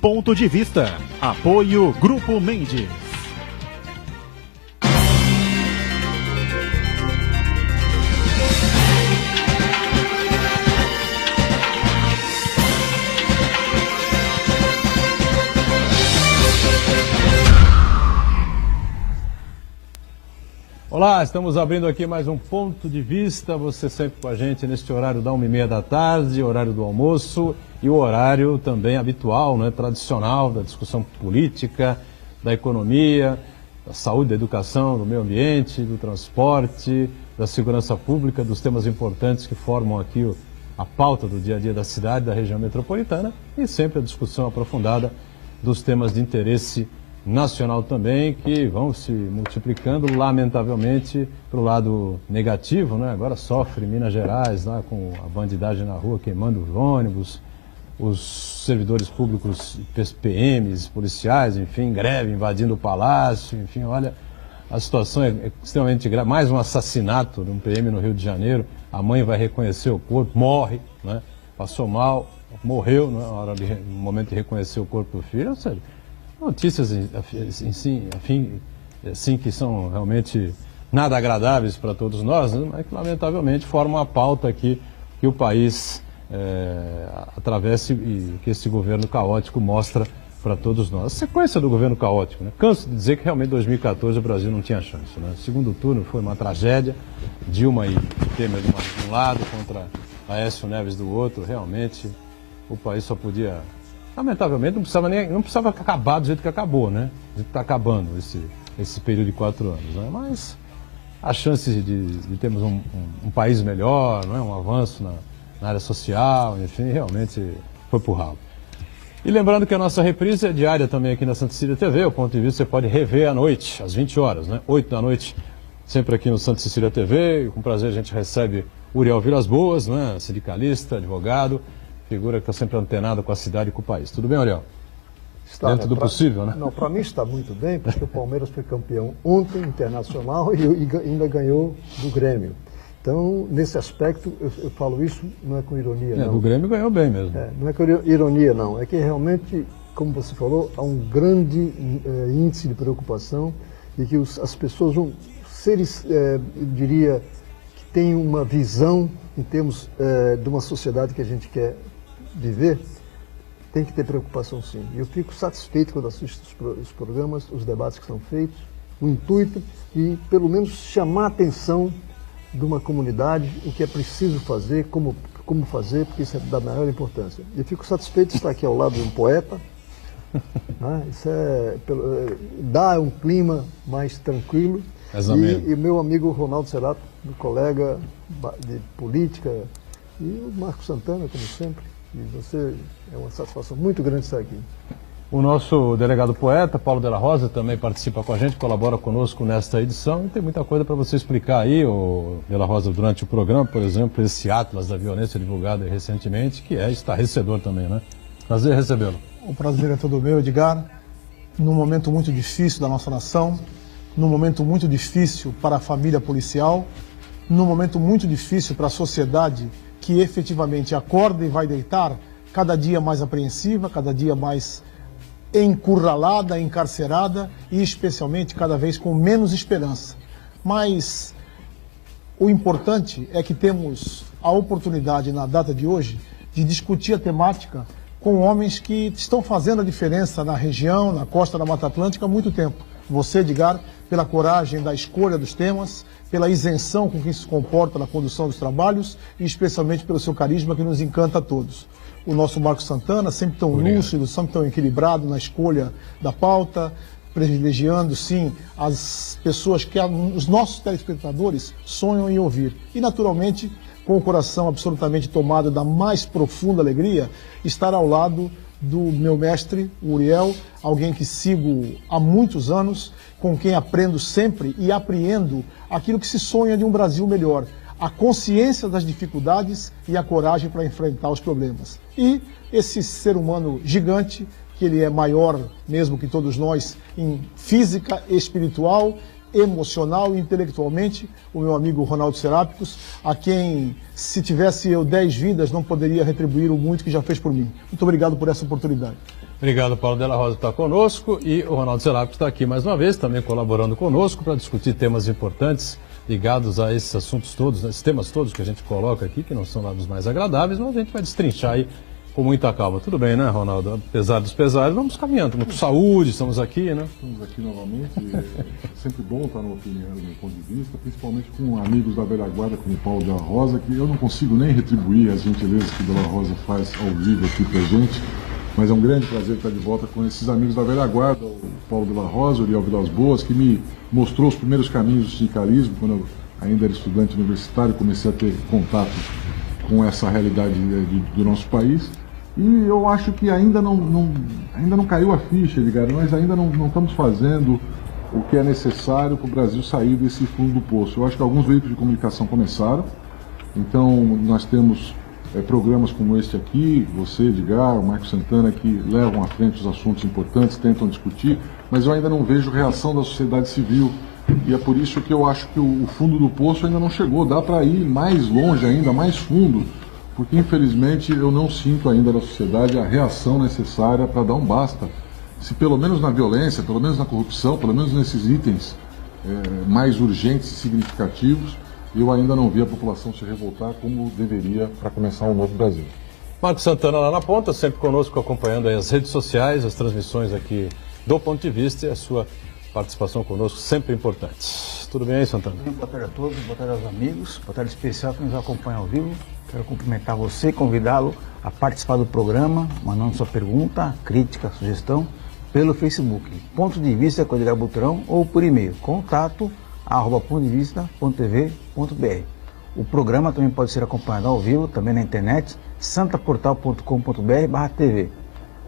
Ponto de Vista. Apoio Grupo Mendes. Olá, estamos abrindo aqui mais um Ponto de Vista, você sempre com a gente neste horário da 1h30 da tarde, horário do almoço e o horário também habitual, né, tradicional da discussão política, da economia, da saúde, da educação, do meio ambiente, do transporte, da segurança pública, dos temas importantes que formam aqui a pauta do dia a dia da cidade, da região metropolitana e sempre a discussão aprofundada dos temas de interesse nacional também, que vão se multiplicando, lamentavelmente, para o lado negativo, né? Agora sofre Minas Gerais, lá com a bandidagem na rua, queimando os ônibus, os servidores públicos, PMs, policiais, enfim, greve, invadindo o palácio, enfim, olha, a situação é extremamente grave. Mais um assassinato de um PM no Rio de Janeiro, a mãe vai reconhecer o corpo, morre, né? Passou mal, morreu, né? No momento de reconhecer o corpo do filho, ou seja, notícias assim, que são realmente nada agradáveis para todos nós, né? Mas que lamentavelmente formam a pauta aqui que o país atravessa e que esse governo caótico mostra para todos nós. A sequência do governo caótico, né? Canso de dizer que realmente em 2014 o Brasil não tinha chance, né? O segundo turno foi uma tragédia, Dilma e Temer de um lado contra Aécio Neves do outro, realmente o país só podia... Lamentavelmente não precisava acabar do jeito que acabou, né? Do jeito que está acabando esse período de 4 anos, né? Mas as chances de termos um país melhor, não é? Um avanço na área social, enfim, realmente foi pro ralo. E lembrando que a nossa reprise é diária também aqui na Santa Cecília TV, o Ponto de Vista você pode rever à noite, às 20 horas, né? 8 da noite, sempre aqui no Santa Cecília TV, e com prazer a gente recebe Uriel Vilas Boas, né? Sindicalista, advogado, figura que está sempre antenada com a cidade e com o país. Tudo bem, Uriel? Está, dentro do possível, né? Não, para mim está muito bem, porque o Palmeiras foi campeão ontem, internacional, e ainda ganhou do Grêmio. Então, nesse aspecto, eu falo isso, não é com ironia, não. Do Grêmio ganhou bem mesmo. Não é com ironia, não. É que realmente, como você falou, há um grande índice de preocupação e que as pessoas vão seres, eu diria, que têm uma visão em termos de uma sociedade que a gente quer viver, tem que ter preocupação, sim. E eu fico satisfeito quando assisto os programas, os debates que são feitos, o intuito de, pelo menos, chamar a atenção de uma comunidade, o que é preciso fazer, como fazer, porque isso é da maior importância. E eu fico satisfeito de estar aqui ao lado de um poeta, né? Isso dá um clima mais tranquilo. E o meu amigo Ronaldo Serato, meu colega de política, e o Marco Santana, como sempre. E você, é uma satisfação muito grande estar aqui. O nosso delegado poeta, Paulo Della Rosa, também participa com a gente, colabora conosco nesta edição. E tem muita coisa para você explicar aí, Della Rosa, durante o programa. Por exemplo, esse Atlas da Violência divulgado recentemente, que é estarrecedor também, né? Prazer recebê-lo. O prazer é todo meu, Edgar. Num momento muito difícil da nossa nação, num momento muito difícil para a família policial, num momento muito difícil para a sociedade que efetivamente acorda e vai deitar cada dia mais apreensiva, cada dia mais encurralada, encarcerada e especialmente cada vez com menos esperança. Mas o importante é que temos a oportunidade na data de hoje de discutir a temática com homens que estão fazendo a diferença na região, na costa da Mata Atlântica há muito tempo. Você, Edgar, pela coragem da escolha dos temas, pela isenção com que se comporta na condução dos trabalhos e especialmente pelo seu carisma que nos encanta a todos. O nosso Marco Santana, sempre tão lúcido, sempre tão equilibrado na escolha da pauta, privilegiando, sim, as pessoas que os nossos telespectadores sonham em ouvir. E, naturalmente, com o coração absolutamente tomado da mais profunda alegria, estar ao lado do meu mestre, Uriel, alguém que sigo há muitos anos, com quem aprendo sempre e apreendo aquilo que se sonha de um Brasil melhor, a consciência das dificuldades e a coragem para enfrentar os problemas. E esse ser humano gigante, que ele é maior mesmo que todos nós em física, espiritual, emocional e intelectualmente, o meu amigo Ronaldo Serápicos, a quem, se tivesse eu 10 vidas, não poderia retribuir o muito que já fez por mim. Muito obrigado por essa oportunidade. Obrigado, Paulo Della Rosa, por estar conosco, e o Ronaldo Serapis está aqui mais uma vez, também colaborando conosco para discutir temas importantes ligados a esses assuntos todos, esses temas todos que a gente coloca aqui, que não são lá dos mais agradáveis, mas a gente vai destrinchar aí com muita calma. Tudo bem, né, Ronaldo? Apesar dos pesares, vamos caminhando. Com saúde, estamos aqui, né? Estamos aqui novamente. É sempre bom estar no opinião, do meu ponto de vista, principalmente com amigos da velha guarda, como o Paulo Della Rosa, que eu não consigo nem retribuir as gentilezas que o Della Rosa faz ao vivo aqui pra gente, mas é um grande prazer estar de volta com esses amigos da velha guarda, o Paulo Della Rosa, o Uriel Vilas Boas, que me mostrou os primeiros caminhos do sindicalismo, quando eu ainda era estudante universitário, comecei a ter contato com essa realidade do nosso país. E eu acho que ainda não caiu a ficha, ligado? Nós ainda não estamos fazendo o que é necessário para o Brasil sair desse fundo do poço. Eu acho que alguns veículos de comunicação começaram, então nós temos programas como este aqui, você, Edgar, o Marcos Santana, que levam à frente os assuntos importantes, tentam discutir, mas eu ainda não vejo reação da sociedade civil. E é por isso que eu acho que o fundo do poço ainda não chegou. Dá para ir mais longe ainda, mais fundo, porque infelizmente eu não sinto ainda da sociedade a reação necessária para dar um basta. Se pelo menos na violência, pelo menos na corrupção, pelo menos nesses itens mais urgentes e significativos, eu ainda não vi a população se revoltar como deveria para começar um novo Brasil. Marcos Santana lá na ponta, sempre conosco, acompanhando aí as redes sociais, as transmissões aqui do Ponto de Vista, e a sua participação conosco sempre importante. Tudo bem aí, Santana? Boa tarde a todos, boa tarde aos amigos, boa tarde especial que nos acompanha ao vivo. Quero cumprimentar você e convidá-lo a participar do programa, mandando sua pergunta, crítica, sugestão, pelo Facebook, Ponto de Vista com Edgar Butrão, ou por e-mail, contato@pontodevista.tv.br. O programa também pode ser acompanhado ao vivo, também na internet, santaportal.com.br/tv.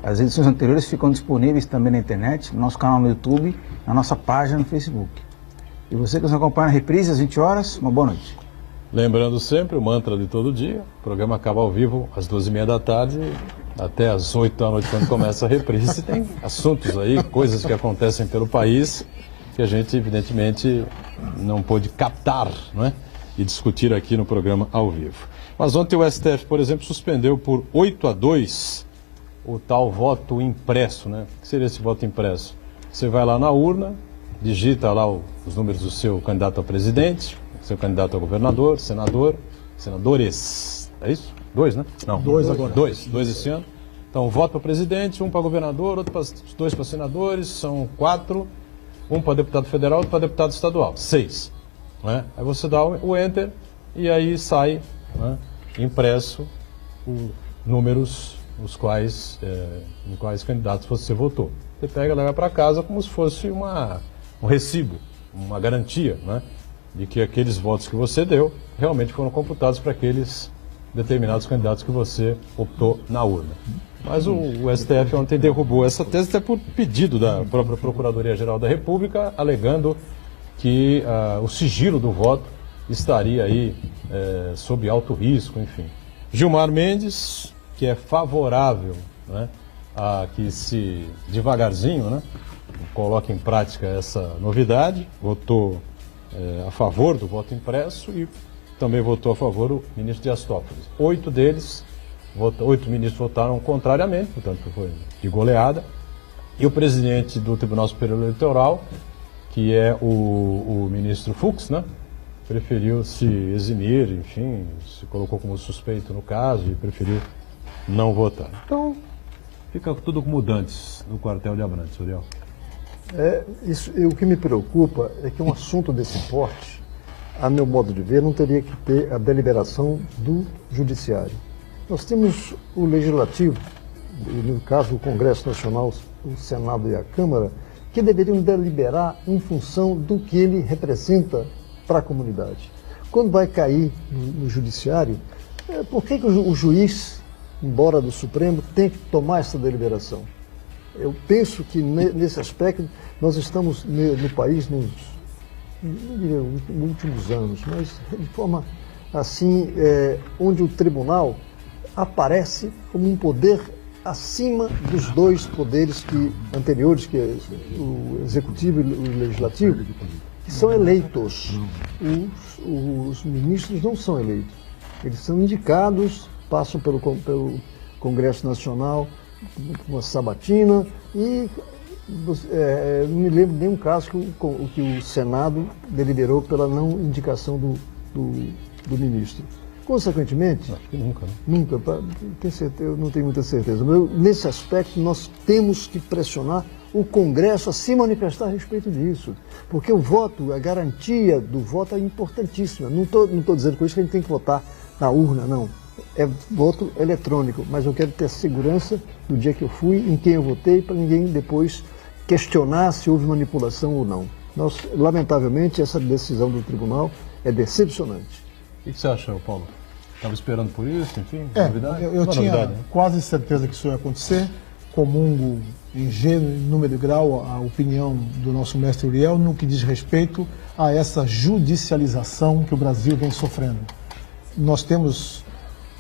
As edições anteriores ficam disponíveis também na internet, no nosso canal no YouTube, na nossa página no Facebook. E você que nos acompanha na reprise às 20 horas, uma boa noite. Lembrando sempre o mantra de todo dia, o programa acaba ao vivo às 12h30 da tarde, até às 8 da noite quando começa a reprise. Tem assuntos aí, coisas que acontecem pelo país, que a gente evidentemente não pôde captar, não é? E discutir aqui no programa ao vivo. Mas ontem o STF, por exemplo, suspendeu por 8-2 o tal voto impresso, né? O que seria esse voto impresso? Você vai lá na urna, digita lá os números do seu candidato a presidente, seu candidato a governador, senador, senadores, é isso? 2, né? Não. 2 agora. 2 esse ano. Então, voto para presidente, um para governador, dois para senadores, são 4, um para deputado federal, outro para deputado estadual, 6. Né? Aí você dá o enter e aí sai, né, impresso os números em quais candidatos você votou. Você pega e leva para casa como se fosse um recibo, uma garantia, né, de que aqueles votos que você deu realmente foram computados para aqueles determinados candidatos que você optou na urna. Mas o STF ontem derrubou essa tese até por pedido da própria Procuradoria-Geral da República, alegando que o sigilo do voto estaria aí sob alto risco, enfim. Gilmar Mendes, que é favorável, né, a que se devagarzinho, né, coloque em prática essa novidade, votou a favor do voto impresso e também votou a favor o ministro Dias Toffoli. 8 ministros votaram contrariamente, portanto foi de goleada, e o presidente do Tribunal Superior Eleitoral, que é o ministro Fux, né, preferiu se eximir, enfim, se colocou como suspeito no caso e preferiu não votar. Então, fica tudo como dantes no quartel de Abrantes, Uriel. O que me preocupa é que um assunto desse porte, a meu modo de ver, não teria que ter a deliberação do judiciário. Nós temos o legislativo, no caso o Congresso Nacional, o Senado e a Câmara, que deveriam deliberar em função do que ele representa para a comunidade. Quando vai cair no judiciário, por que o juiz, embora do Supremo, tem que tomar essa deliberação? Eu penso que nesse aspecto nós estamos no país nos últimos anos, mas de forma assim, onde o tribunal aparece como um poder acima dos dois poderes anteriores, que é o executivo e o legislativo, que são eleitos. Os ministros não são eleitos. Eles são indicados, passam pelo Congresso Nacional, uma sabatina e não me lembro de nenhum caso que o Senado deliberou pela não indicação do ministro. Consequentemente, Acho que nunca, né? nunca, eu não tenho muita certeza, mas nesse aspecto nós temos que pressionar o Congresso a se manifestar a respeito disso, porque o voto, a garantia do voto é importantíssima. Não estou dizendo com isso que a gente tem que votar na urna, não. É voto eletrônico, mas eu quero ter segurança do dia que eu fui, em quem eu votei, para ninguém depois questionar se houve manipulação ou não. Lamentavelmente, essa decisão do tribunal é decepcionante. O que você acha, Paulo? Estava esperando por isso, enfim? Novidade? Eu Não, tinha novidade, né? quase certeza que isso ia acontecer, comungo em gênero e número e grau a opinião do nosso mestre Uriel no que diz respeito a essa judicialização que o Brasil vem sofrendo. Nós temos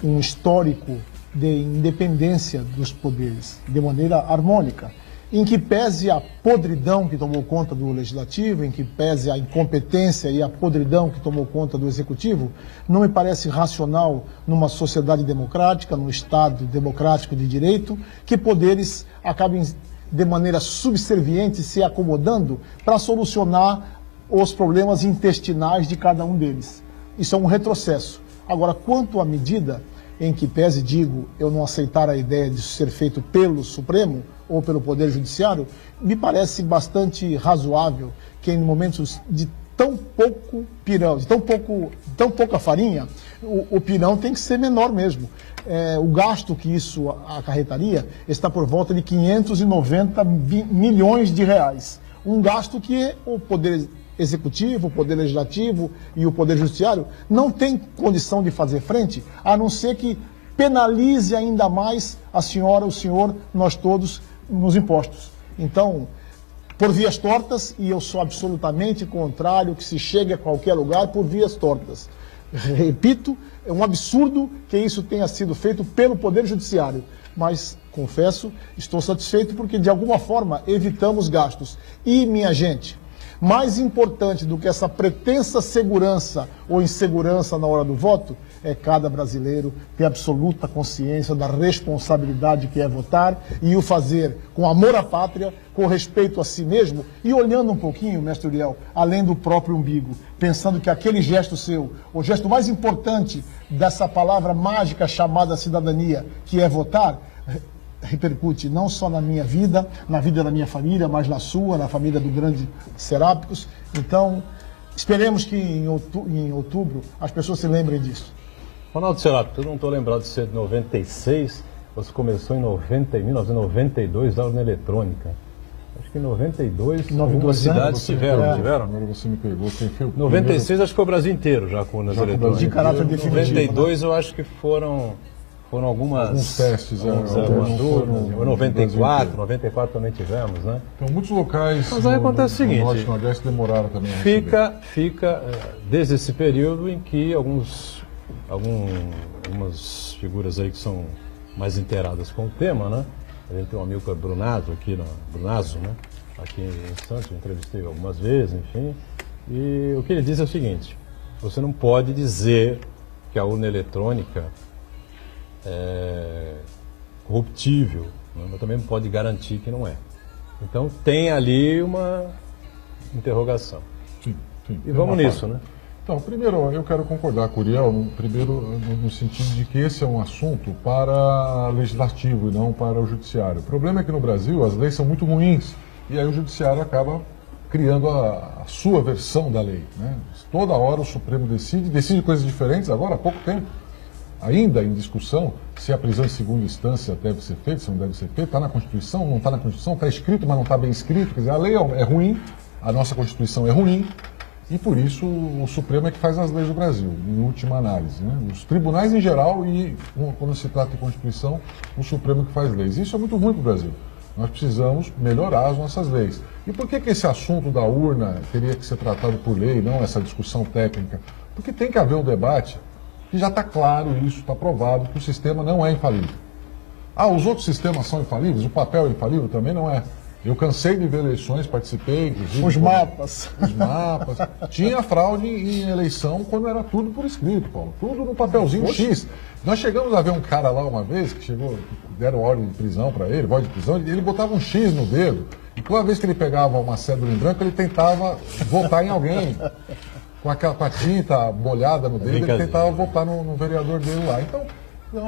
um histórico de independência dos poderes, de maneira harmônica, em que pese a podridão que tomou conta do Legislativo, em que pese a incompetência e a podridão que tomou conta do Executivo, não me parece racional numa sociedade democrática, num Estado democrático de direito, que poderes acabem de maneira subserviente se acomodando para solucionar os problemas intestinais de cada um deles. Isso é um retrocesso. Agora, quanto à medida em que pese, digo, eu não aceitar a ideia de ser feito pelo Supremo ou pelo Poder Judiciário, me parece bastante razoável que em momentos de tão pouco pirão, de tão pouca farinha, o pirão tem que ser menor mesmo. O gasto que isso acarretaria está por volta de 590 milhões de reais. Um gasto que o Poder Executivo, o Poder Legislativo e o Poder Judiciário não tem condição de fazer frente, a não ser que penalize ainda mais a senhora, o senhor, nós todos nos impostos. Então, por vias tortas, e eu sou absolutamente contrário que se chegue a qualquer lugar por vias tortas. Repito, é um absurdo que isso tenha sido feito pelo Poder Judiciário, mas, confesso, estou satisfeito porque, de alguma forma, evitamos gastos. E, minha gente, mais importante do que essa pretensa segurança ou insegurança na hora do voto é cada brasileiro ter absoluta consciência da responsabilidade que é votar e o fazer com amor à pátria, com respeito a si mesmo e olhando um pouquinho, mestre Uriel, além do próprio umbigo, pensando que aquele gesto seu, o gesto mais importante dessa palavra mágica chamada cidadania, que é votar, repercute não só na minha vida, na vida da minha família, mas na sua, na família do grande Serápicos. Então, esperemos que em outubro as pessoas se lembrem disso. Ronaldo Serápicos, eu não estou lembrado de ser de 96, você começou em 1992 a urna eletrônica. Acho que em 92, algumas cidades tiveram, não tiveram? Agora você me pegou. Quem foi o 96 primeiro? acho que foi o Brasil inteiro já com urnas eletrônicas. De caráter definitivo. 92 eu acho que foram alguns testes, algumas urnas. 94 também tivemos, né? Então, muitos locais Mas aí acontece o seguinte, no Norte e Nordeste demoraram também a receber. Fica desde esse período em que algumas figuras aí que são mais inteiradas com o tema, né? A gente tem um amigo Brunazzo aqui, né? Aqui em Santos, eu entrevistei algumas vezes, enfim. E o que ele diz é o seguinte: você não pode dizer que a urna eletrônica é corruptível, né? Mas também não pode garantir que não é. Então tem ali uma interrogação. Sim, E vamos nisso, né? Então, primeiro, eu quero concordar com o Uriel, no sentido de que esse é um assunto para legislativo e não para o judiciário. O problema é que no Brasil as leis são muito ruins e aí o judiciário acaba criando a sua versão da lei, né? Toda hora o Supremo decide coisas diferentes. Agora, há pouco tempo, ainda em discussão, se a prisão em segunda instância deve ser feita, se não deve ser feita, está na Constituição, não está na Constituição, está escrito, mas não está bem escrito. Quer dizer, a lei é ruim, a nossa Constituição é ruim, e por isso o Supremo é que faz as leis do Brasil, em última análise, né? Os tribunais em geral e, quando se trata de Constituição, o Supremo que faz leis. Isso é muito ruim para o Brasil. Nós precisamos melhorar as nossas leis. E por que esse assunto da urna teria que ser tratado por lei, não essa discussão técnica? Porque tem que haver um debate que já está claro isso, está provado, que o sistema não é infalível. Os outros sistemas são infalíveis? O papel é infalível? Também não é. Eu cansei de ver eleições, participei, inclusive. Os mapas. Os mapas. Tinha fraude em eleição quando era tudo por escrito, Paulo. Tudo no papelzinho X. Nós chegamos a ver um cara lá uma vez, que chegou, deram ordem de prisão para ele, voz de prisão, ele botava um X no dedo. E toda vez que ele pegava uma cédula em branco, ele tentava votar em alguém. Com a tinta molhada no dedo, ele tentava votar no vereador dele lá. Então,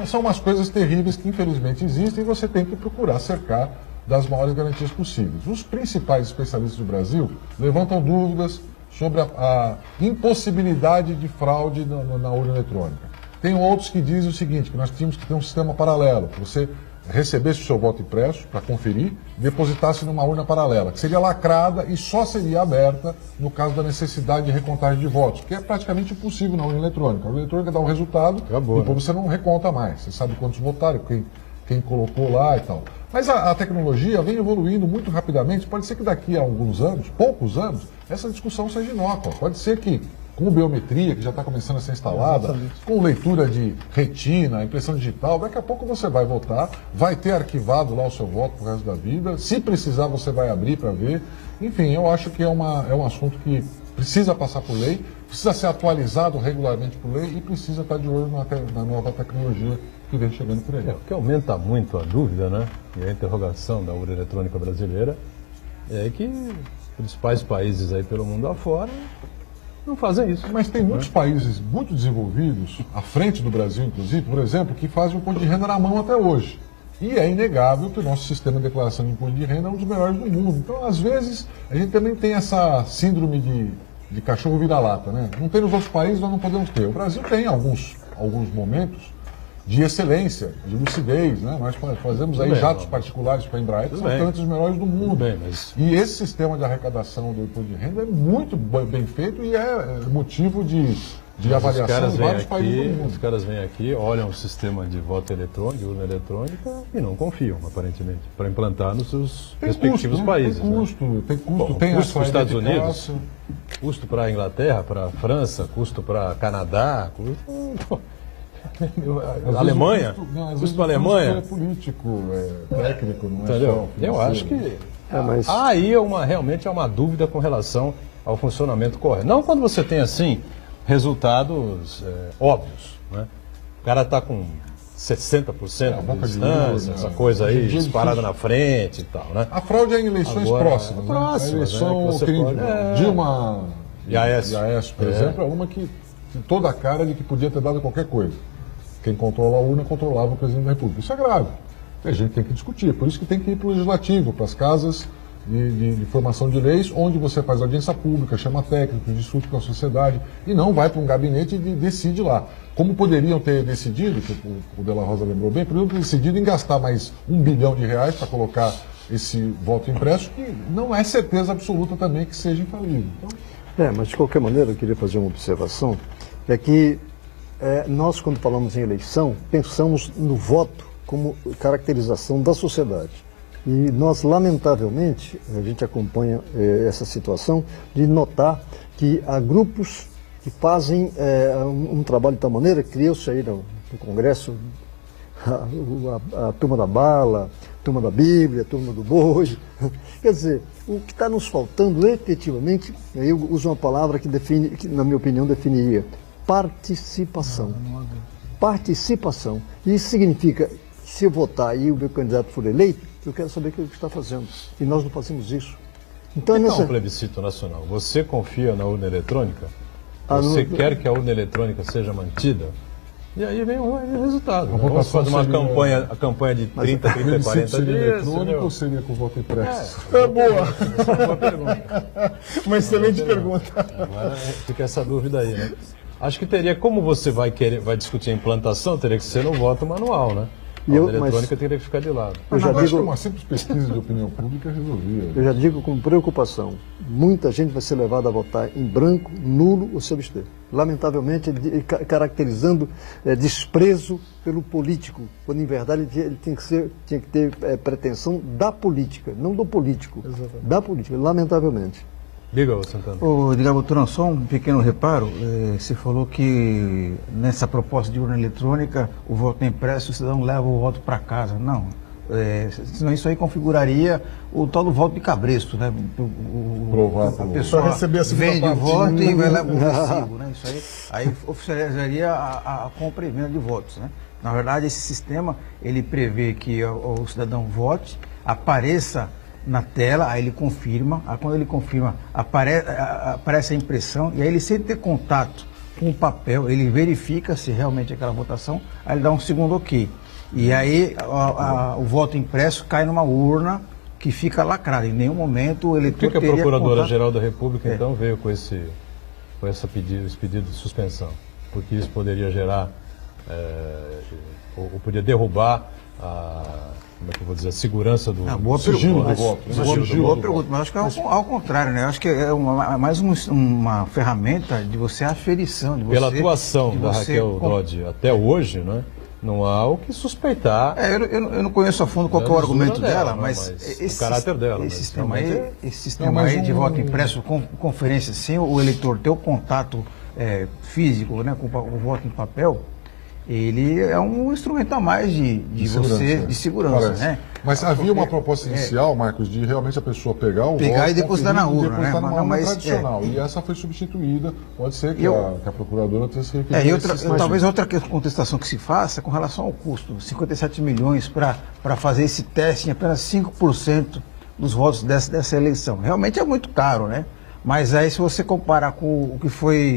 são umas coisas terríveis que infelizmente existem e você tem que procurar cercar das maiores garantias possíveis. Os principais especialistas do Brasil levantam dúvidas sobre a impossibilidade de fraude na urna eletrônica. Tem outros que dizem o seguinte, que nós tínhamos que ter um sistema paralelo, que você recebesse o seu voto impresso para conferir, depositasse numa urna paralela, que seria lacrada e só seria aberta no caso da necessidade de recontagem de votos, que é praticamente impossível na urna eletrônica. A urna eletrônica dá o resultado e depois você não reconta mais. Você sabe quantos votaram, quem colocou lá e tal. Mas a tecnologia vem evoluindo muito rapidamente. Pode ser que daqui a alguns anos, poucos anos, essa discussão seja inócua. Pode ser que com biometria, que já está começando a ser instalada, com leitura de retina, impressão digital, daqui a pouco você vai votar, vai ter arquivado lá o seu voto pro resto da vida. Se precisar, você vai abrir para ver. Enfim, eu acho que é um assunto que precisa passar por lei, precisa ser atualizado regularmente por lei e precisa estar de olho na nova tecnologia que vem chegando por aí. O que aumenta muito a dúvida, né, e a interrogação da urna eletrônica brasileira é que os principais países aí pelo mundo afora não fazem isso. Mas tem muitos países muito desenvolvidos, à frente do Brasil, inclusive, por exemplo, que fazem o imposto de renda na mão até hoje. E é inegável que o nosso sistema de declaração de imposto de renda é um dos melhores do mundo. Então, às vezes, a gente também tem essa síndrome de cachorro vira-lata, né? Não tem nos outros países, nós não podemos ter. O Brasil tem alguns momentos de excelência, de lucidez, né? Nós fazemos aí jatos particulares para a Embraer, que são tantos os melhores do mundo. E esse sistema de arrecadação do imposto de renda é muito bem feito e é motivo de avaliação em vários países do mundo. Os caras vêm aqui, olham o sistema de voto eletrônico, de urna eletrônica, e não confiam, aparentemente, para implantar nos seus respectivos países. Tem custo, tem custo para os Estados Unidos, custo para a Inglaterra, para a França, custo para o Canadá, Alemanha, custo para a Alemanha. É político, é técnico, não é entendeu? só Eu acho que aí realmente é uma dúvida com relação ao funcionamento correto. Não quando você tem assim resultados óbvios, né? O cara está com 60% de distância, essa coisa aí disparada na frente e tal, né? A fraude é em eleições próximas, né? A eleição Dilma e Aécio, por exemplo, é uma que tem toda a cara de que podia ter dado qualquer coisa. Quem controla a urna controlava o presidente da República. Isso é grave. A gente tem que discutir. Por isso que tem que ir para o legislativo, para as casas de formação de leis, onde você faz audiência pública, chama técnico, discute com a sociedade, e não vai para um gabinete e decide lá. Como poderiam ter decidido, que o Della Rosa lembrou bem, poderiam ter decidido em gastar mais R$1 bilhão para colocar esse voto impresso, que não é certeza absoluta também que seja infalível. Então... mas de qualquer maneira eu queria fazer uma observação, é que nós, quando falamos em eleição, pensamos no voto como caracterização da sociedade. E nós, lamentavelmente, a gente acompanha essa situação de notar que há grupos que fazem um trabalho de tal maneira, criou-se aí no Congresso a turma da bala, a turma da Bíblia, a turma do boi. Quer dizer, o que está nos faltando efetivamente, eu uso uma palavra que na minha opinião, definiria participação. Participação. Isso significa, se eu votar e o meu candidato for eleito, eu quero saber o que ele está fazendo. E nós não fazemos isso. Então, um plebiscito nacional. Você confia na urna eletrônica? Você quer que a urna eletrônica seja mantida? E aí vem o resultado. Vamos fazer uma campanha de 30, 40 dias. Seria eletrônico ou seria com voto impresso? Boa pergunta. Uma excelente pergunta. Agora fica essa dúvida aí, né? Acho que teria, como você vai discutir a implantação, teria que ser no voto manual, né? A urna eletrônica teria que ficar de lado. Eu acho que uma simples pesquisa de opinião pública resolvia. Eu já digo com preocupação, muita gente vai ser levada a votar em branco, nulo ou se abster. Lamentavelmente, caracterizando desprezo pelo político, quando em verdade ele tinha que ter pretensão da política, não do político, da política, lamentavelmente. Diga, Santana. Edgar Boturão, só um pequeno reparo. Você falou que nessa proposta de urna eletrônica, o voto impresso, o cidadão leva o voto para casa. Não. Senão isso aí configuraria o tal do voto de cabresto, né? A pessoa Pra receber a segunda vende o parte. voto e vai lá pro recibo, né? Isso aí oficializaria a compra e venda de votos, né? Na verdade, esse sistema, ele prevê que o cidadão vote, apareça na tela, aí ele confirma, aí quando ele confirma, aparece a impressão, e aí ele, sem ter contato com o papel, ele verifica se realmente é aquela votação, aí ele dá um segundo ok. E aí o voto impresso cai numa urna que fica lacrada. Em nenhum momento o eleitor Por que a teria Procuradora-Geral da República, É. então, veio com esse pedido de suspensão? Porque isso poderia gerar, ou poderia derrubar como é que eu vou dizer, a segurança do Boa sigilo pergunta. do voto. né? Boa Sigilo do pergunta, mas acho que é ao contrário, né? Acho que é mais uma ferramenta de você aferição. De você, Pela atuação de da você Raquel Dodge até hoje, né, não há o que suspeitar. Eu não conheço a fundo qual que é o argumento dela, mas o caráter dela. Esse mas sistema realmente aí, esse sistema aí de voto impresso com conferência, sem o eleitor ter o contato físico, né, com o voto em papel, ele é um instrumento a mais de segurança, Parece. né? Mas havia uma proposta inicial, Marcos, de realmente a pessoa pegar o Pegar voto, e depositar na conferir e urna, depositar né? numa urna Mas, tradicional. E essa foi substituída. Pode ser que a procuradora tenha se referido talvez outra contestação que se faça com relação ao custo. 57 milhões para fazer esse teste em apenas 5% dos votos dessa eleição. Realmente é muito caro, né? Mas aí, se você comparar com o que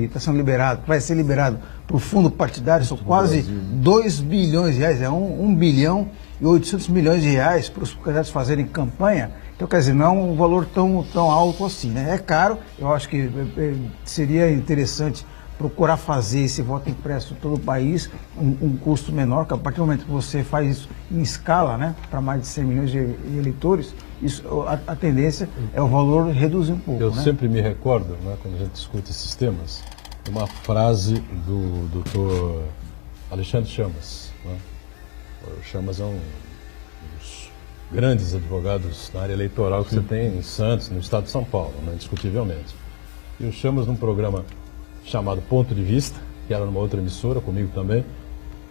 está sendo liberado, que vai ser liberado para o fundo partidário, são quase 2 bilhões de reais, 1 bilhão e 800 milhões de reais para os candidatos fazerem campanha. Então, quer dizer, não é um valor tão alto assim, né? É caro, eu acho que seria interessante procurar fazer esse voto impresso em todo o país, um custo menor, que a partir do momento que você faz isso em escala, né, para mais de 100 milhões de eleitores, isso, a tendência é o valor reduzir um pouco. Eu né? sempre me recordo, né, quando a gente discute esses temas, de uma frase do doutor Alexandre Chamas. Né? O Chamas é um dos grandes advogados na área eleitoral que você tem em Santos, no estado de São Paulo, né, indiscutivelmente. E o Chamas, num programa chamado Ponto de Vista, que era numa outra emissora, comigo também,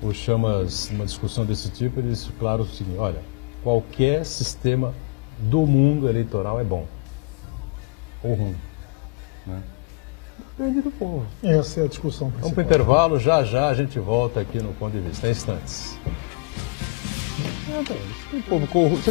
o Chamas, numa discussão desse tipo, ele disse claro o seguinte: olha, qualquer sistema do mundo eleitoral é bom ou ruim, né? Depende do povo. Essa é a discussão Vamos principal. para o intervalo, já a gente volta aqui no Ponto de Vista, em instantes. Tem povo corrupto.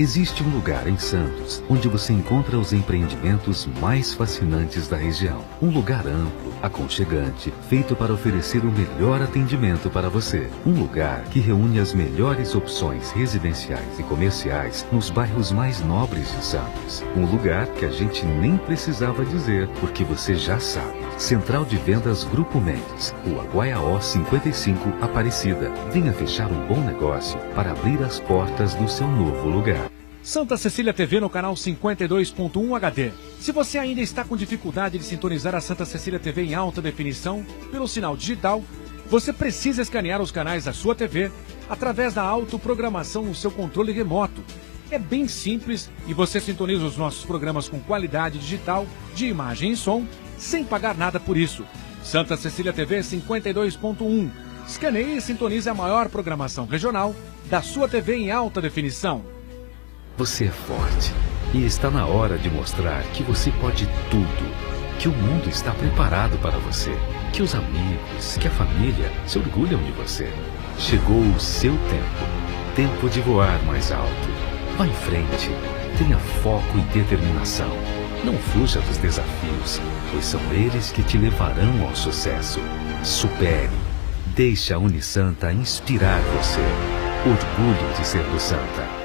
Existe um lugar em Santos onde você encontra os empreendimentos mais fascinantes da região. Um lugar amplo, aconchegante, feito para oferecer o melhor atendimento para você. Um lugar que reúne as melhores opções residenciais e comerciais nos bairros mais nobres de Santos. Um lugar que a gente nem precisava dizer, porque você já sabe. Central de Vendas Grupo Mendes, Rua Guaiaó 55, Aparecida. Venha fechar um bom negócio para abrir as portas do seu novo lugar. Santa Cecília TV no canal 52.1 HD. Se você ainda está com dificuldade de sintonizar a Santa Cecília TV em alta definição pelo sinal digital, você precisa escanear os canais da sua TV através da autoprogramação no seu controle remoto. É bem simples e você sintoniza os nossos programas com qualidade digital, de imagem e som, sem pagar nada por isso. Santa Cecília TV 52.1. Escaneie e sintonize a maior programação regional da sua TV em alta definição. Você é forte e está na hora de mostrar que você pode tudo, que o mundo está preparado para você, que os amigos, que a família se orgulham de você. Chegou o seu tempo de voar mais alto. Vá em frente, tenha foco e determinação. Não fuja dos desafios, pois são eles que te levarão ao sucesso. Supere. Deixe a Unisanta inspirar você. Orgulho de ser do Santa.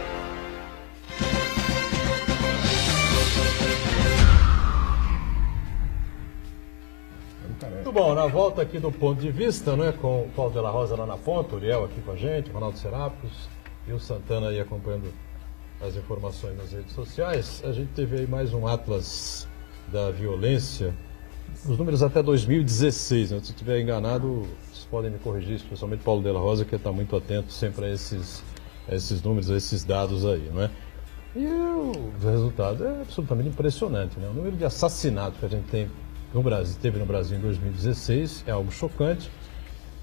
Muito bom, na volta aqui do Ponto de Vista, né, com o Paulo de la Rosa lá na ponta, o Uriel aqui com a gente, o Ronaldo Serapos e o Santana aí acompanhando as informações nas redes sociais. A gente teve aí mais um Atlas da Violência, os números até 2016, né? Se eu estiver enganado, vocês podem me corrigir, especialmente Paulo de la Rosa, que está muito atento sempre a esses números, a esses dados aí, né? E o resultado é absolutamente impressionante, né? O número de assassinatos que a gente tem teve no Brasil em 2016, é algo chocante,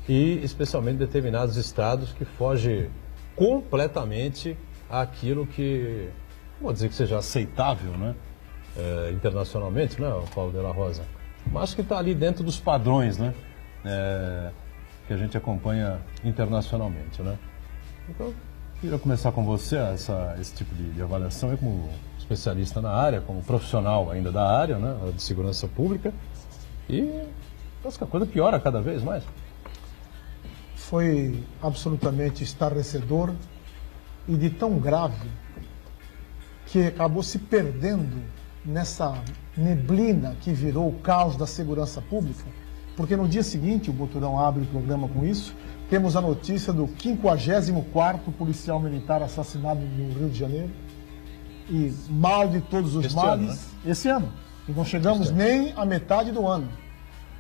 e especialmente determinados estados que foge completamente àquilo que, não vou dizer que seja aceitável, né? Internacionalmente, né, o Paulo de la Rosa, mas que está ali dentro dos padrões, né, que a gente acompanha internacionalmente, né. Então, eu queria começar com você esse tipo de avaliação, eu como especialista na área, como profissional ainda da área, né, de segurança pública, e parece que a coisa piora cada vez mais. Foi absolutamente estarrecedor e de tão grave que acabou se perdendo nessa neblina que virou o caos da segurança pública, porque no dia seguinte, o Boturão abre o programa com isso, temos a notícia do 54º policial militar assassinado no Rio de Janeiro, e mal de todos os males, ano, né? Esse ano, e não chegamos nem à metade do ano.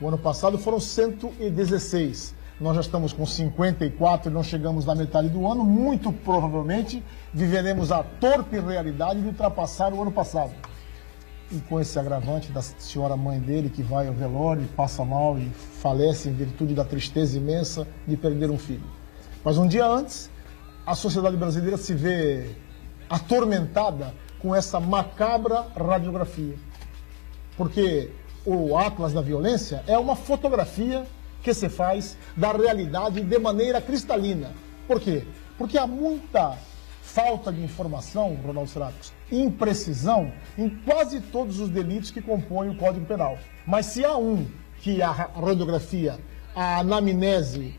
O ano passado foram 116, nós já estamos com 54 e não chegamos na metade do ano, muito provavelmente viveremos a torpe realidade de ultrapassar o ano passado. E com esse agravante da senhora mãe dele, que vai ao velório e passa mal e falece em virtude da tristeza imensa de perder um filho. Mas um dia antes, a sociedade brasileira se vê atormentada com essa macabra radiografia. Porque o Atlas da Violência é uma fotografia que se faz da realidade de maneira cristalina. Por quê? Porque há muita falta de informação, Ronaldo Serapis, imprecisão em quase todos os delitos que compõem o Código Penal. Mas se há um que a radiografia, a anamnese,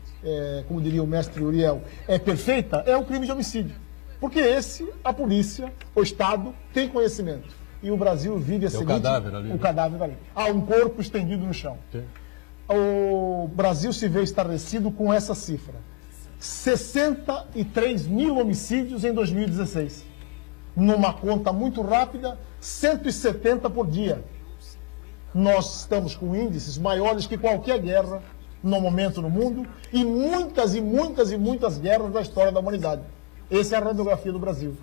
como diria o mestre Uriel, é perfeita, é o crime de homicídio. Porque esse, a polícia, o Estado, tem conhecimento. E o Brasil vive a seguinte... O cadáver ali. O cadáver ali. Há um corpo estendido no chão. Sim. O Brasil se vê estarrecido com essa cifra. 63 mil homicídios em 2016. Numa conta muito rápida, 170 por dia. Nós estamos com índices maiores que qualquer guerra no momento no mundo e muitas guerras da história da humanidade. Essa é a radiografia do Brasil.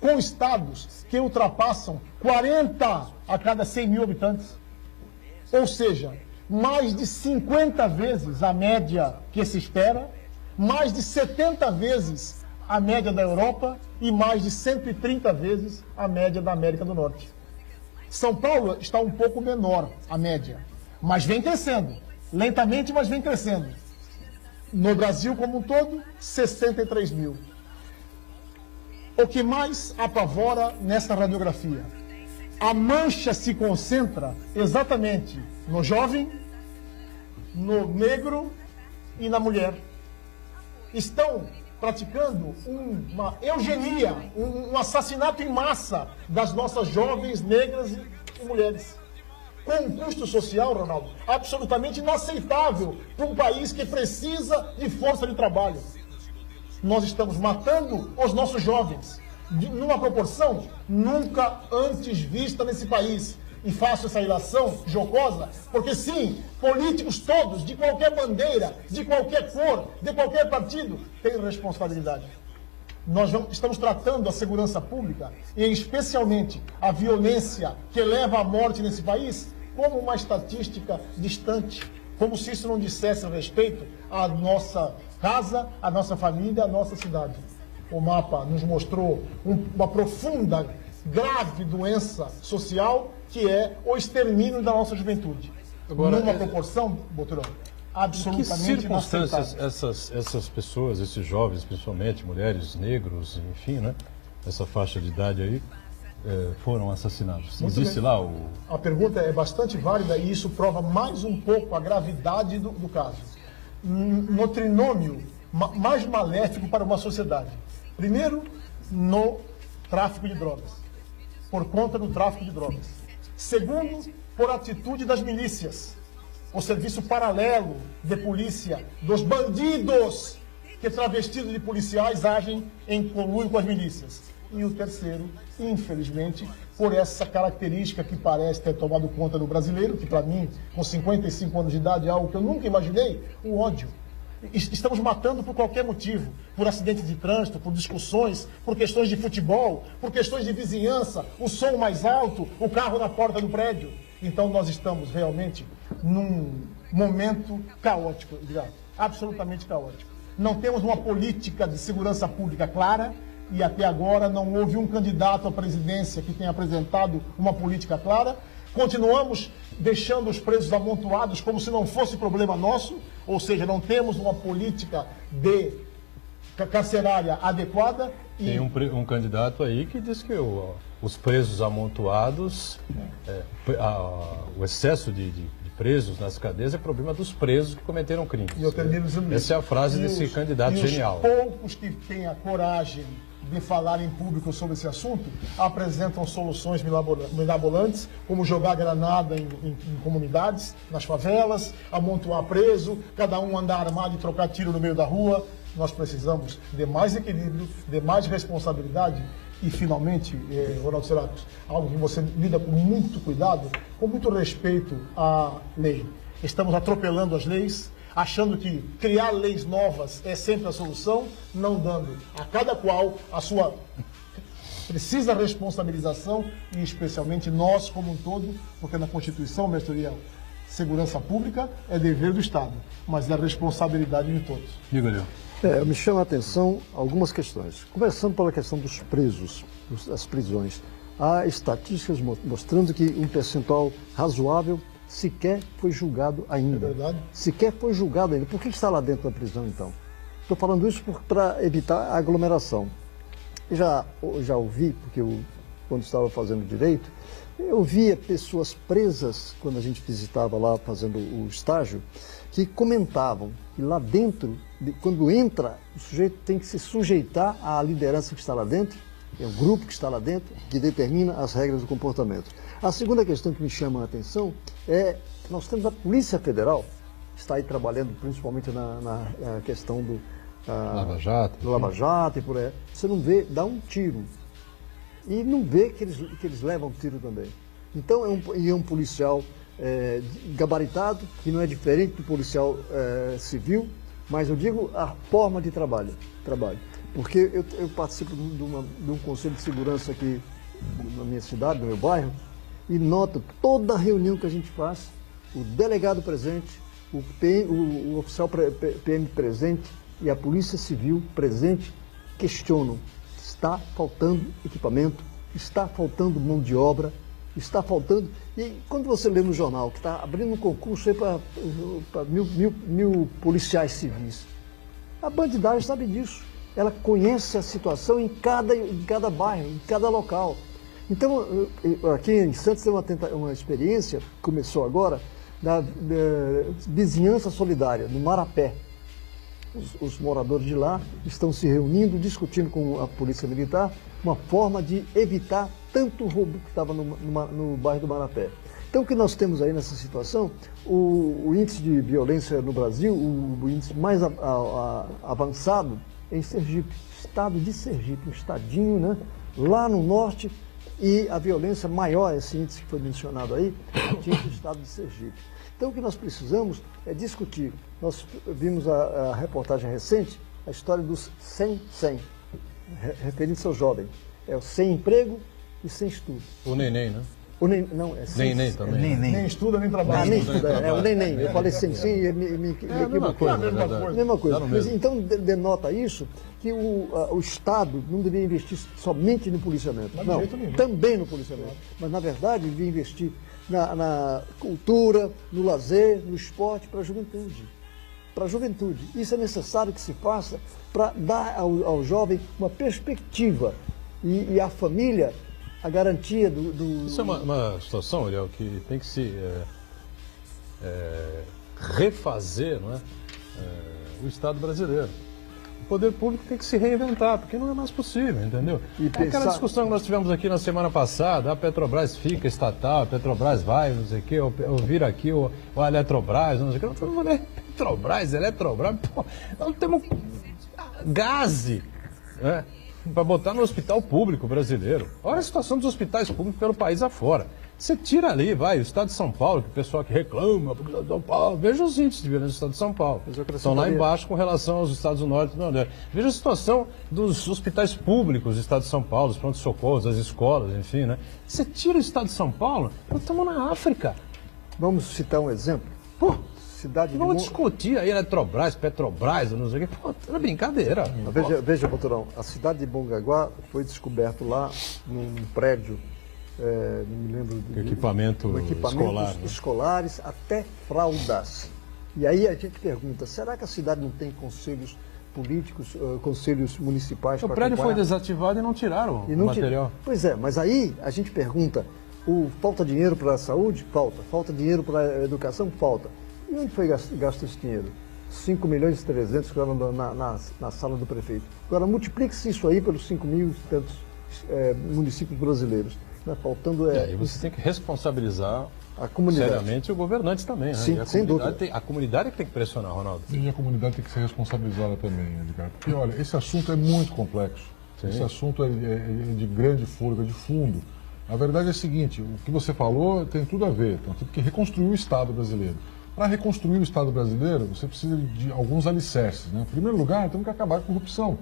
Com estados que ultrapassam 40 a cada 100 mil habitantes. Ou seja, mais de 50 vezes a média que se espera, mais de 70 vezes a média da Europa e mais de 130 vezes a média da América do Norte. São Paulo está um pouco menor, a média, mas vem crescendo. Lentamente, mas vem crescendo. No Brasil como um todo, 63 mil. O que mais apavora nessa radiografia? A mancha se concentra exatamente no jovem, no negro e na mulher. Estão praticando uma eugenia, um assassinato em massa das nossas jovens negras e mulheres. Com um custo social, Ronaldo, absolutamente inaceitável para um país que precisa de força de trabalho. Nós estamos matando os nossos jovens, numa proporção nunca antes vista nesse país. E faço essa ilação jocosa, porque sim, políticos todos, de qualquer bandeira, de qualquer cor, de qualquer partido, têm responsabilidade. Nós estamos tratando a segurança pública, e especialmente a violência que leva à morte nesse país, como uma estatística distante, como se isso não dissesse respeito à nossa casa, à nossa família, à nossa cidade. O mapa nos mostrou uma profunda, grave doença social, que é o extermínio da nossa juventude. Agora, numa proporção, Boturão, absolutamente inaceitável. Em que circunstâncias essas pessoas, esses jovens, principalmente mulheres, negros, enfim, né, essa faixa de idade aí, foram assassinados? Existe lá o... A pergunta é bastante válida e isso prova mais um pouco a gravidade do caso. No trinômio mais maléfico para uma sociedade. Primeiro, no tráfico de drogas, por conta do tráfico de drogas. Segundo, por atitude das milícias, o serviço paralelo de polícia, dos bandidos que, travestidos de policiais, agem em conluio com as milícias. E o terceiro, infelizmente, por essa característica que parece ter tomado conta do brasileiro, que para mim, com 55 anos de idade, é algo que eu nunca imaginei, o ódio. Estamos matando por qualquer motivo, por acidente de trânsito, por discussões, por questões de futebol, por questões de vizinhança, o som mais alto, o carro na porta do prédio. Então nós estamos realmente num momento caótico, absolutamente caótico. Não temos uma política de segurança pública clara e até agora não houve um candidato à presidência que tenha apresentado uma política clara. Continuamos deixando os presos amontoados como se não fosse problema nosso, ou seja, não temos uma política de carcerária adequada. Tem um candidato aí que diz que os presos amontoados, o excesso de presos nas cadeias é problema dos presos que cometeram crimes. E eu termino dizendo isso. Essa é a frase desse candidato genial. Os poucos que têm a coragem de falar em público sobre esse assunto apresentam soluções mirabolantes, como jogar granada em comunidades, nas favelas, amontoar preso, cada um andar armado e trocar tiro no meio da rua. Nós precisamos de mais equilíbrio, de mais responsabilidade e, finalmente, Ronaldo Serapis, algo que você lida com muito cuidado, com muito respeito à lei. Estamos atropelando as leis, achando que criar leis novas é sempre a solução, não dando a cada qual a sua precisa responsabilização e especialmente nós como um todo, porque na Constituição, mestre Uriel, segurança pública é dever do Estado, mas é responsabilidade de todos. Diga, Leão. Me chama a atenção algumas questões. Começando pela questão dos presos, das prisões. Há estatísticas mostrando que um percentual razoável sequer foi julgado ainda. É verdade. Sequer foi julgado ainda. Por que está lá dentro da prisão, então? Estou falando isso para evitar a aglomeração. Já ouvi, porque quando estava fazendo direito, eu via pessoas presas, quando a gente visitava lá fazendo o estágio, que comentavam que lá dentro, quando entra, o sujeito tem que se sujeitar à liderança que está lá dentro, é o grupo que está lá dentro, que determina as regras do comportamento. A segunda questão que me chama a atenção é que nós temos a Polícia Federal, que está aí trabalhando principalmente na questão do Lava Jato e por aí. Você não vê, dá um tiro. E não vê que eles levam tiro também. Então é um policial gabaritado, que não é diferente do policial civil, mas eu digo a forma de trabalho. Porque eu participo de um conselho de segurança aqui na minha cidade, no meu bairro, e noto toda a reunião que a gente faz, o delegado presente, o oficial PM presente e a Polícia Civil presente questionam. Está faltando equipamento, está faltando mão de obra, está faltando... E quando você lê no jornal que está abrindo um concurso para mil policiais civis, a bandidagem sabe disso. Ela conhece a situação em cada bairro, em cada local. Então, aqui em Santos tem uma experiência, começou agora, da vizinhança solidária, no Marapé. Os moradores de lá estão se reunindo, discutindo com a Polícia Militar uma forma de evitar tanto roubo que estava no bairro do Marapé. Então, o que nós temos aí nessa situação, o índice de violência no Brasil, o índice mais avançado é em Sergipe, estado de Sergipe, um estadinho, né? Lá no norte, e a violência maior, esse índice que foi mencionado aí, atinge o estado de Sergipe. Então, o que nós precisamos é discutir. Nós vimos a reportagem recente, a história dos 100-100, referindo-se ao jovem. É o sem emprego e sem estudo. O neném, né? Não, é sem... Neném também. Nem estuda, nem trabalha. Nem estuda, é o neném. Eu falei sem e me equivoquei. Mesma coisa. Mas, então, denota isso que o Estado não deveria investir somente no policiamento. Não, também no policiamento. Mas, na verdade, deveria investir na cultura, no lazer, no esporte, para a juventude. Para a juventude. Isso é necessário que se faça para dar ao jovem uma perspectiva e à família a garantia do... Isso é uma situação, Ariel, que tem que se refazer, não é? O Estado brasileiro. O poder público tem que se reinventar, porque não é mais possível, entendeu? Aquela discussão que nós tivemos aqui na semana passada, a Petrobras fica estatal, a Petrobras vai, não sei o quê, eu viro aqui o Eletrobras, não sei o quê. Eu falei, Petrobras, Eletrobras, pô, nós temos gás, né? para botar no hospital público brasileiro. Olha a situação dos hospitais públicos pelo país afora. Você tira ali, vai, o estado de São Paulo, que o pessoal que reclama, porque o estado de São Paulo, veja os índices de violência do estado de São Paulo. Estão lá embaixo com relação aos estados do Norte e do Nordeste. Veja a situação dos hospitais públicos do estado de São Paulo, os pronto-socorros, das escolas, enfim, né? Você tira o estado de São Paulo, nós estamos na África. Vamos citar um exemplo? Pô, Cidade de vamos discutir aí Eletrobras, Petrobras, não sei o quê. Pô, é brincadeira. Veja, Boturão, a cidade de Mongaguá foi descoberto lá num prédio, não me lembro do Equipamento escolar, né? escolares, até fraldas. E aí a gente pergunta, será que a cidade não tem conselhos políticos, conselhos municipais para O prédio foi acompanhar? desativado e não tiraram o material. Pois é, mas aí a gente pergunta, falta dinheiro para a saúde? Falta dinheiro para a educação? Falta. E onde foi gasto esse dinheiro? 5 milhões e 300 que eram na sala do prefeito. Agora, multiplique-se isso aí pelos 5 mil e tantos municípios brasileiros. Né? Faltando... E aí você tem que responsabilizar a comunidade. Seriamente os governantes também. Né? Sim, sem dúvida. A comunidade é que tem que pressionar, Ronaldo. E a comunidade tem que ser responsabilizada também, Edgar. Porque, olha, esse assunto é muito complexo. Sim. Esse assunto é de grande fôlego, é de fundo. A verdade é a seguinte, o que você falou tem tudo a ver. Então, tem que reconstruir o Estado brasileiro. Para reconstruir o Estado brasileiro, você precisa de alguns alicerces. Né? Em primeiro lugar, temos que acabar com a corrupção.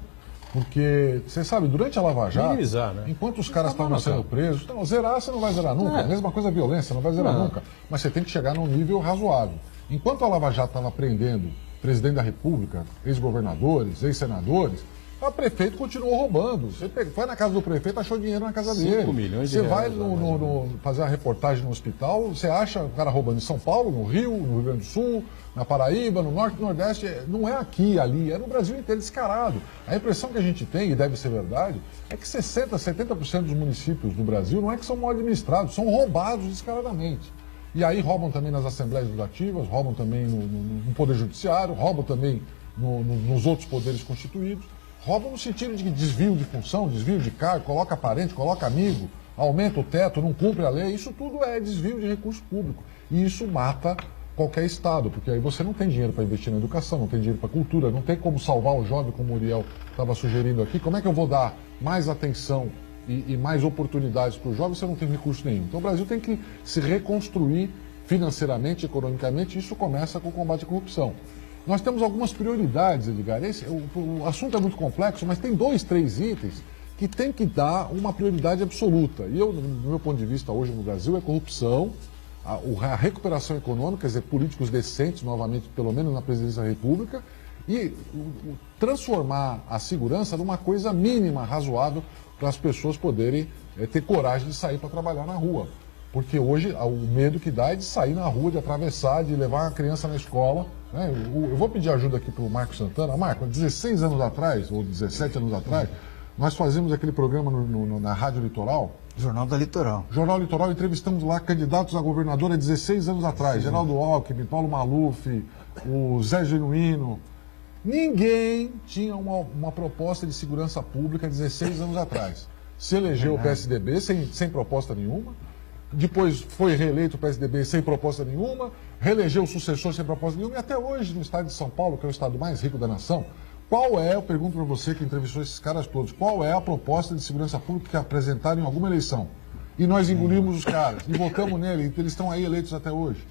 Porque, você sabe, durante a Lava Jato, né? enquanto os caras estavam sendo presos, não, zerar você não vai zerar nunca. A mesma coisa a violência, não vai zerar nunca. Mas você tem que chegar num nível razoável. Enquanto a Lava Jato estava prendendo presidente da República, ex-governadores, ex-senadores, o prefeito continuou roubando. Você foi na casa do prefeito, achou dinheiro na casa dele. 5 milhões de Você vai reais, fazer a reportagem no hospital, você acha o cara roubando em São Paulo, no Rio, no Rio Grande do Sul, na Paraíba, no Norte e no Nordeste. Não é aqui, ali, é no Brasil inteiro descarado. A impressão que a gente tem, e deve ser verdade, é que 60%, 70% dos municípios do Brasil não é que são mal administrados, são roubados descaradamente. E aí roubam também nas assembleias legislativas, roubam também no Poder Judiciário, roubam também nos outros poderes constituídos. Roubam no sentido de desvio de função, desvio de cargo, coloca parente, coloca amigo, aumenta o teto, não cumpre a lei. Isso tudo é desvio de recurso público. E isso mata qualquer Estado, porque aí você não tem dinheiro para investir na educação, não tem dinheiro para cultura, não tem como salvar o jovem, como o Uriel estava sugerindo aqui. Como é que eu vou dar mais atenção e mais oportunidades para o jovem se eu não tenho recurso nenhum? Então o Brasil tem que se reconstruir financeiramente, economicamente, e isso começa com o combate à corrupção. Nós temos algumas prioridades, Edgar. O assunto é muito complexo, mas tem 2, 3 itens que tem que dar uma prioridade absoluta. E eu, do meu ponto de vista hoje no Brasil, é corrupção, a recuperação econômica, quer dizer, políticos decentes, novamente, pelo menos na presidência da República, e transformar a segurança numa coisa mínima, razoável, para as pessoas poderem ter coragem de sair para trabalhar na rua. Porque hoje o medo que dá é de sair na rua, de atravessar, de levar uma criança na escola. Né? Eu vou pedir ajuda aqui para o Marco Santana. Marco, 16 anos atrás, ou 17 anos atrás, nós fazíamos aquele programa na Rádio Litoral. Jornal da Litoral. Jornal Litoral, entrevistamos lá candidatos a governador há 16 anos atrás. Geraldo Alckmin, Paulo Maluf, o Zé Genuíno. Ninguém tinha uma proposta de segurança pública há 16 anos atrás. Se elegeu o PSDB sem proposta nenhuma. Depois foi reeleito o PSDB sem proposta nenhuma, reelegeu o sucessor sem proposta nenhuma, e até hoje no estado de São Paulo, que é o estado mais rico da nação, eu pergunto para você que entrevistou esses caras todos, qual é a proposta de segurança pública que apresentaram em alguma eleição? E nós engolimos os caras, e votamos nele, eles estão aí eleitos até hoje.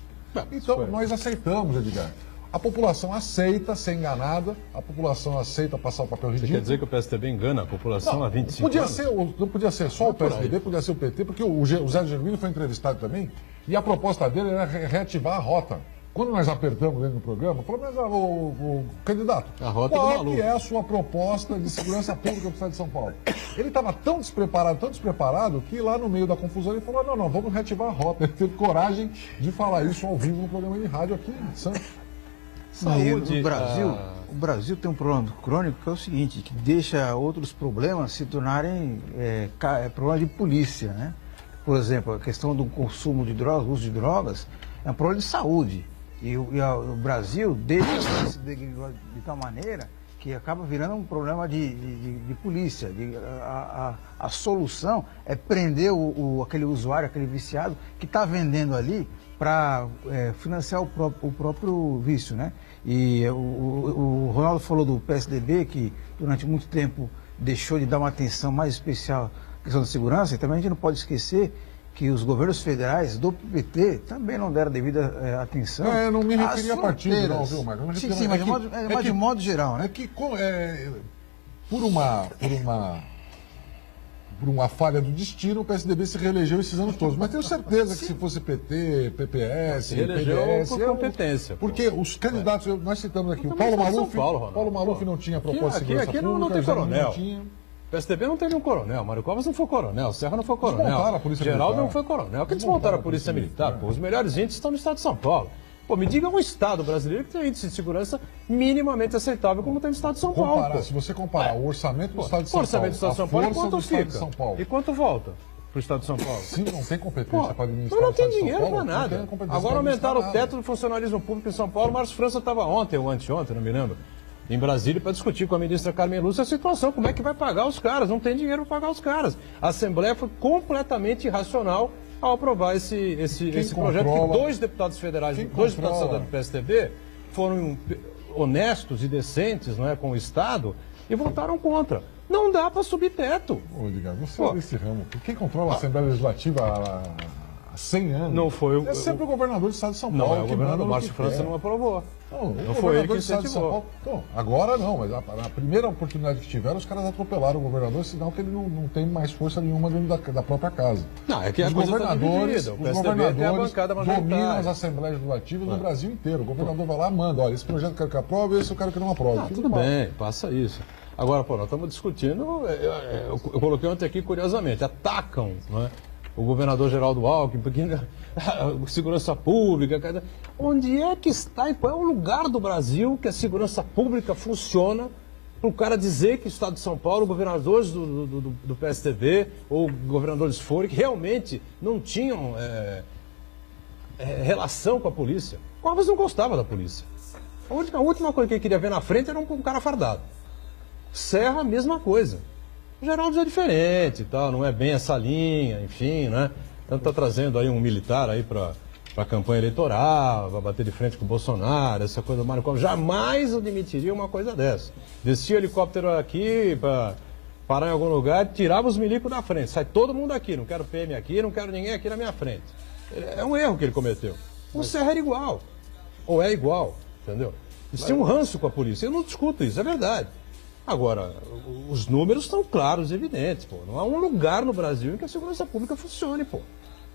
Então nós aceitamos, Edgar. A população aceita ser enganada, a população aceita passar o papel ridículo. Você quer dizer que o PSDB engana a população há 25 anos? Não podia ser só o PSDB, podia ser o PT, porque o Zé Genuíno foi entrevistado também, e a proposta dele era reativar a rota. Quando nós apertamos ele no programa, falou, mas o candidato, qual que é a sua proposta de segurança pública do Estado de São Paulo? Ele estava tão despreparado, que lá no meio da confusão ele falou, não, vamos reativar a rota. Ele teve coragem de falar isso ao vivo no programa de rádio aqui em Santos. Saúde, o Brasil tem um problema crônico que é o seguinte, que deixa outros problemas se tornarem problema de polícia, né? Por exemplo, a questão do consumo de drogas, uso de drogas, é um problema de saúde. E o Brasil deixa de tal maneira que acaba virando um problema de polícia. A solução é prender aquele usuário, aquele viciado que está vendendo ali para financiar o próprio vício, né? E o Ronaldo falou do PSDB, que durante muito tempo deixou de dar uma atenção mais especial à questão da segurança, e também a gente não pode esquecer que os governos federais do PT também não deram devida atenção. Eu não me às referi a partido, fronteiras. não, viu, Marcos? Sim, mas de modo geral, né? É que por uma falha do destino, o PSDB se reelegeu esses anos todos. Mas tenho certeza que se fosse PT, PPS, se reelegeu PDS... por competência. Porque os candidatos, nós citamos aqui, o Paulo Maluf não tinha proposta de segurança pública, não tem coronel. Não tinha. O PSDB não tem nenhum coronel, Mário Covas não foi coronel, Serra não foi coronel, Desmontaram a Polícia Geraldo Militar. não foi coronel. Por que desmontaram a Polícia Militar? Pô, os melhores índices estão no estado de São Paulo. Pô, me diga um estado brasileiro que tem um índice de segurança minimamente aceitável como tem no estado de São Paulo. Pô. Se você comparar o orçamento do estado de São O orçamento do estado de São Paulo, quanto fica? São Paulo. E quanto volta para o estado de São Paulo? Sim, não tem competência para administrar. Não o tem estado de São dinheiro Paulo, para não nada. tem competência Agora para aumentaram o administrar teto do funcionalismo público em São Paulo. O Márcio França estava ontem ou anteontem, não me lembro, em Brasília para discutir com a ministra Carmen Lúcia a situação, como é que vai pagar os caras, não tem dinheiro para pagar os caras. A Assembleia foi completamente irracional ao aprovar esse projeto, que dois deputados federais, dois deputados estaduais do PSDB foram honestos e decentes, não é, com o Estado e votaram contra. Não dá para subir teto. Ô, Edgar, você é desse ramo. Quem controla a Assembleia Legislativa há 100 anos não foi é sempre o governador do estado de São Paulo. Não, o governador Márcio França não aprovou. Não foi ele que incentivou. Então, agora não, mas a primeira oportunidade que tiveram, os caras atropelaram o governador, sinal que ele não tem mais força nenhuma dentro da própria casa. Não, é que os governadores, dominam as assembleias legislativas no Brasil inteiro. O governador vai lá, manda, olha, esse projeto eu quero que aprove, esse eu quero que não aprove. Tudo bem, passa isso. Agora, pô, nós estamos discutindo, eu coloquei ontem aqui, curiosamente, atacam, não é? O governador Geraldo Alckmin, porque a segurança pública, onde é que está e qual é o lugar do Brasil que a segurança pública funciona para o cara dizer que o Estado de São Paulo, governadores do PSDB ou governadores fora, que realmente não tinham relação com a polícia. Covas não gostava da polícia. A última coisa que ele queria ver na frente era um cara fardado. Serra, a mesma coisa. O Geraldo já é diferente e tal, não é bem essa linha, enfim, né? Então está trazendo aí um militar aí para a campanha eleitoral, vai bater de frente com o Bolsonaro, essa coisa do Mário Covas. Jamais admitiria uma coisa dessa. Descia o helicóptero aqui para parar em algum lugar, tirava os milicos da frente. Sai todo mundo aqui, não quero PM aqui, não quero ninguém aqui na minha frente. É um erro que ele cometeu. O Serra era igual, ou é igual, entendeu? Eles tinham um ranço com a polícia, eu não discuto isso, é verdade. Agora, os números estão claros e evidentes, pô. Não há um lugar no Brasil em que a segurança pública funcione, pô.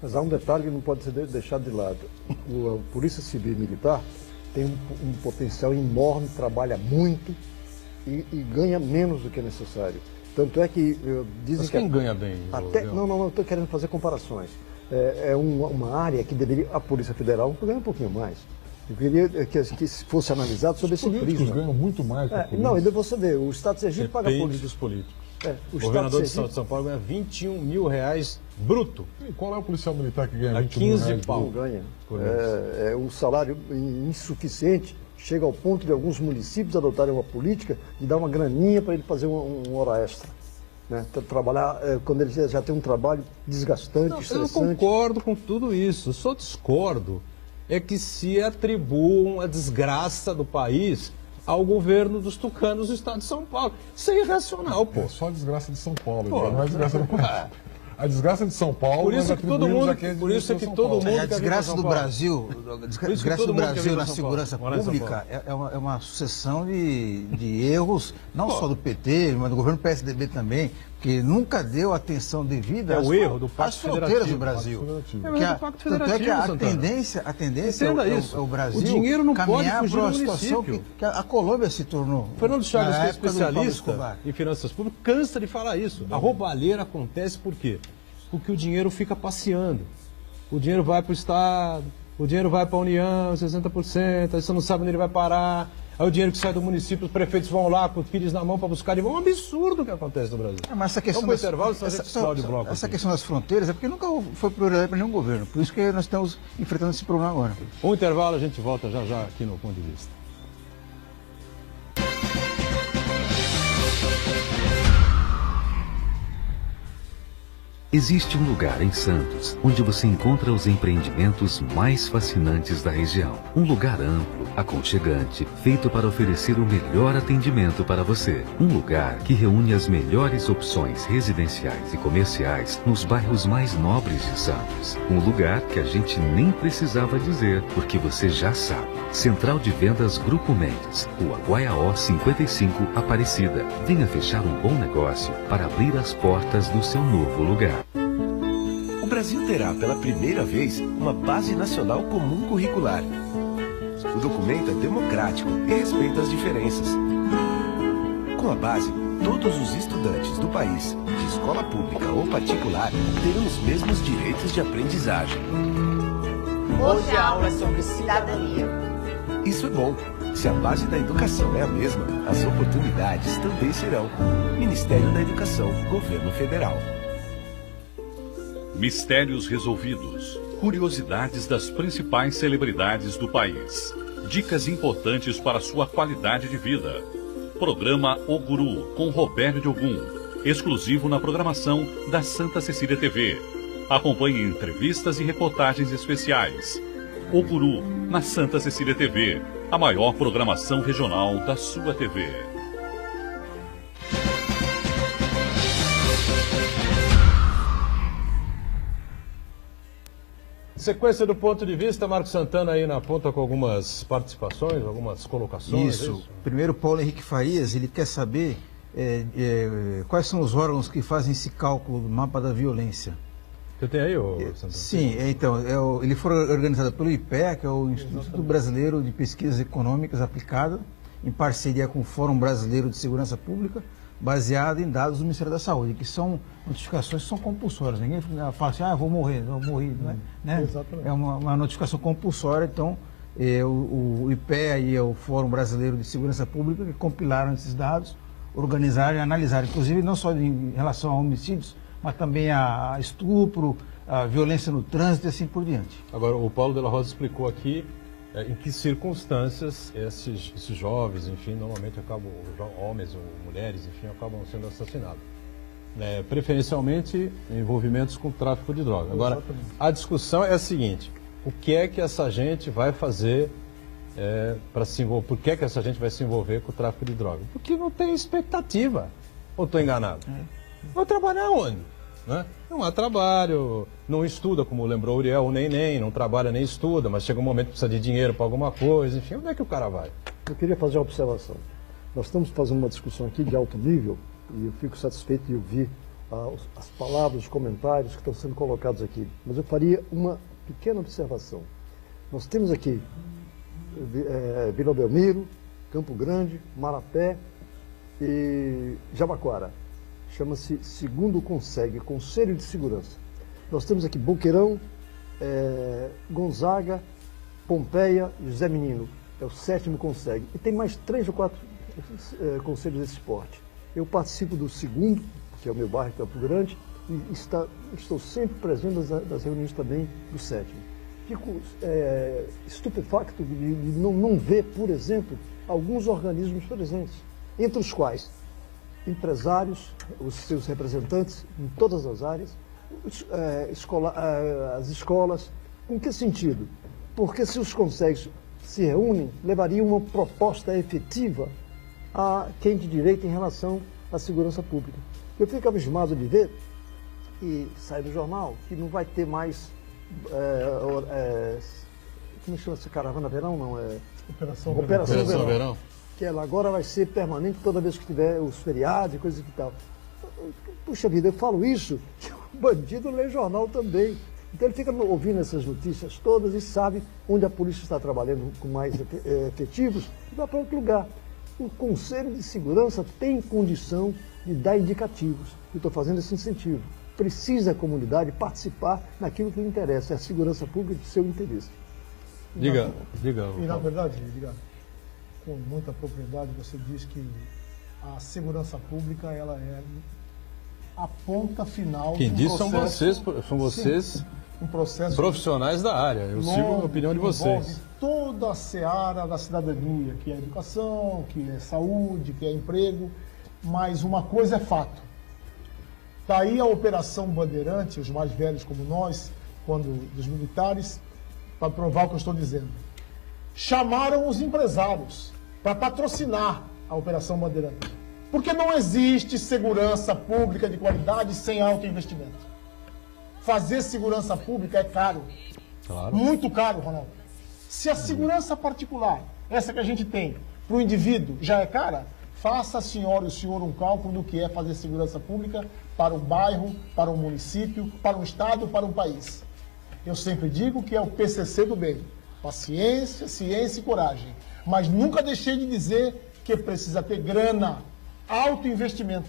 Mas há um detalhe que não pode ser deixado de lado. A Polícia Civil e Militar tem um potencial enorme, trabalha muito e ganha menos do que é necessário. Tanto é que dizem Mas quem ganha bem? Não estou querendo fazer comparações. É uma área que deveria, a Polícia Federal ganha um pouquinho mais. Eu queria que fosse analisado sobre esse prisma. Os políticos ganham muito mais que a polícia. Não, e você vê, o Estado de Sergipe paga polícia. Dos políticos. O governador do Estado de São Paulo ganha R$21 mil bruto. E qual é o policial militar que ganha 21 mil reais? Não ganha. É um salário insuficiente. Chega ao ponto de alguns municípios adotarem uma política de dar uma graninha para ele fazer uma hora extra. Né? Trabalhar quando ele já tem um trabalho desgastante, estressante. Eu não concordo com tudo isso. Só discordo é que se atribuam a desgraça do país ao governo dos tucanos do estado de São Paulo. Isso é irracional, pô. É só a desgraça de São Paulo, não é a desgraça do país. A desgraça de São Paulo, por isso que todo mundo, a desgraça do Brasil, a desgraça do Brasil na segurança pública é uma sucessão de erros, não só do PT, mas do governo PSDB também, que nunca deu atenção devida às fronteiras do Brasil. Tanto é que a tendência é o Brasil o dinheiro não caminhar pode para uma situação que a Colômbia se tornou. Fernando Chagas, que é especialista em finanças públicas, cansa de falar isso. A roubalheira acontece por quê? Porque o dinheiro fica passeando. O dinheiro vai para o Estado, o dinheiro vai para a União, 60%, aí você não sabe onde ele vai parar. Aí o dinheiro que sai do município, os prefeitos vão lá com os filhos na mão para buscar de volta. É um absurdo o que acontece no Brasil. Mas essa questão essa questão das fronteiras é porque nunca foi prioridade para nenhum governo. Por isso que nós estamos enfrentando esse problema agora. Um intervalo, a gente volta já aqui no Ponto de Vista. Existe um lugar em Santos onde você encontra os empreendimentos mais fascinantes da região. Um lugar amplo, aconchegante, feito para oferecer o melhor atendimento para você. Um lugar que reúne as melhores opções residenciais e comerciais nos bairros mais nobres de Santos. Um lugar que a gente nem precisava dizer, porque você já sabe. Central de Vendas Grupo Mendes, Rua Guaiaó 55, Aparecida. Venha fechar um bom negócio para abrir as portas do seu novo lugar. O Brasil terá pela primeira vez uma Base Nacional Comum Curricular. O documento é democrático e respeita as diferenças. Com a base, todos os estudantes do país, de escola pública ou particular, terão os mesmos direitos de aprendizagem. Hoje a aula é sobre cidadania. Isso é bom. Se a base da educação é a mesma, as oportunidades também serão. Ministério da Educação, Governo Federal. Mistérios resolvidos. Curiosidades das principais celebridades do país. Dicas importantes para sua qualidade de vida. Programa O Guru, com Roberto de Ogum. Exclusivo na programação da Santa Cecília TV. Acompanhe entrevistas e reportagens especiais. O Guru, na Santa Cecília TV. A maior programação regional da sua TV. Sequência do ponto de vista, Marcos Santana aí na ponta com algumas participações, algumas colocações. Isso. Primeiro, Paulo Henrique Farias, ele quer saber quais são os órgãos que fazem esse cálculo do mapa da violência. Você tem aí, Santana? Sim, então, ele foi organizado pelo IPEA, que é o Instituto Brasileiro de Pesquisas Econômicas Aplicadas, em parceria com o Fórum Brasileiro de Segurança Pública, baseado em dados do Ministério da Saúde, que são notificações que são compulsórias. Ninguém fala assim, vou morrer, né? Exatamente. É uma notificação compulsória, então o IPEA e o Fórum Brasileiro de Segurança Pública que compilaram esses dados, organizaram e analisaram, inclusive não só em relação a homicídios, mas também a estupro, a violência no trânsito e assim por diante. Agora, o Paulo de la Rosa explicou aqui em que circunstâncias esses jovens, enfim, normalmente acabam, homens ou mulheres, enfim, acabam sendo assassinados. Preferencialmente envolvimentos com tráfico de droga. Agora, Exatamente. a discussão é a seguinte: o que é que essa gente vai fazer para se envolver? Por que é que essa gente vai se envolver com o tráfico de droga? Porque não tem expectativa. Ou estou enganado? Vai trabalhar onde? Né? Não há trabalho, não estuda, como lembrou o Uriel, o nem, não trabalha nem estuda, mas chega um momento que precisa de dinheiro para alguma coisa, enfim, onde é que o cara vai? Eu queria fazer uma observação. Nós estamos fazendo uma discussão aqui de alto nível e eu fico satisfeito de ouvir as palavras, os comentários que estão sendo colocados aqui. Mas eu faria uma pequena observação. Nós temos aqui Vila Belmiro, Campo Grande, Marapé e Jabaquara. Chama-se Segundo Conseg, Conselho de Segurança. Nós temos aqui Boqueirão, Gonzaga, Pompeia e José Menino. É o 7º Conseg. E tem mais 3 ou 4 conselhos desse porte. Eu participo do 2º, que é o meu bairro, Campo Grande, e estou sempre presente nas reuniões também do 7º. Fico estupefacto de não ver, por exemplo, alguns organismos presentes, entre os quais empresários, os seus representantes em todas as áreas, as escolas. Com que sentido? Porque se os conselhos se reúnem, levariam uma proposta efetiva a quem de direito em relação à segurança pública. Eu fico abismado de ver, e sai do jornal, que não vai ter mais, como chama essa caravana verão? Não, Operação Verão. Que ela agora vai ser permanente toda vez que tiver os feriados e coisas e tal. Puxa vida, eu falo isso, que o bandido lê jornal também. Então ele fica ouvindo essas notícias todas e sabe onde a polícia está trabalhando com mais efetivos e vai para outro lugar. O Conselho de Segurança tem condição de dar indicativos. Eu estou fazendo esse incentivo. Precisa a comunidade participar naquilo que lhe interessa, é a segurança pública de seu interesse. Diga. E na verdade, com muita propriedade, você diz que a segurança pública ela é a ponta final. Quem diz são vocês sim, um processo profissionais da área. Eu sigo a opinião de vocês. Toda a seara da cidadania, que é educação, que é saúde, que é emprego, mas uma coisa é fato. Está aí a Operação Bandeirante, os mais velhos como nós, quando dos militares, para provar o que eu estou dizendo. Chamaram os empresários para patrocinar a Operação Bandeirante. Porque não existe segurança pública de qualidade sem alto investimento. Fazer segurança pública é caro. Claro. Muito caro, Ronaldo. Se a segurança particular, essa que a gente tem, para o indivíduo, já é cara, faça a senhora e o senhor um cálculo do que é fazer segurança pública para um bairro, para um município, para um estado, para um país. Eu sempre digo que é o PCC do bem. Paciência, ciência e coragem. Mas nunca deixei de dizer que precisa ter grana, alto investimento.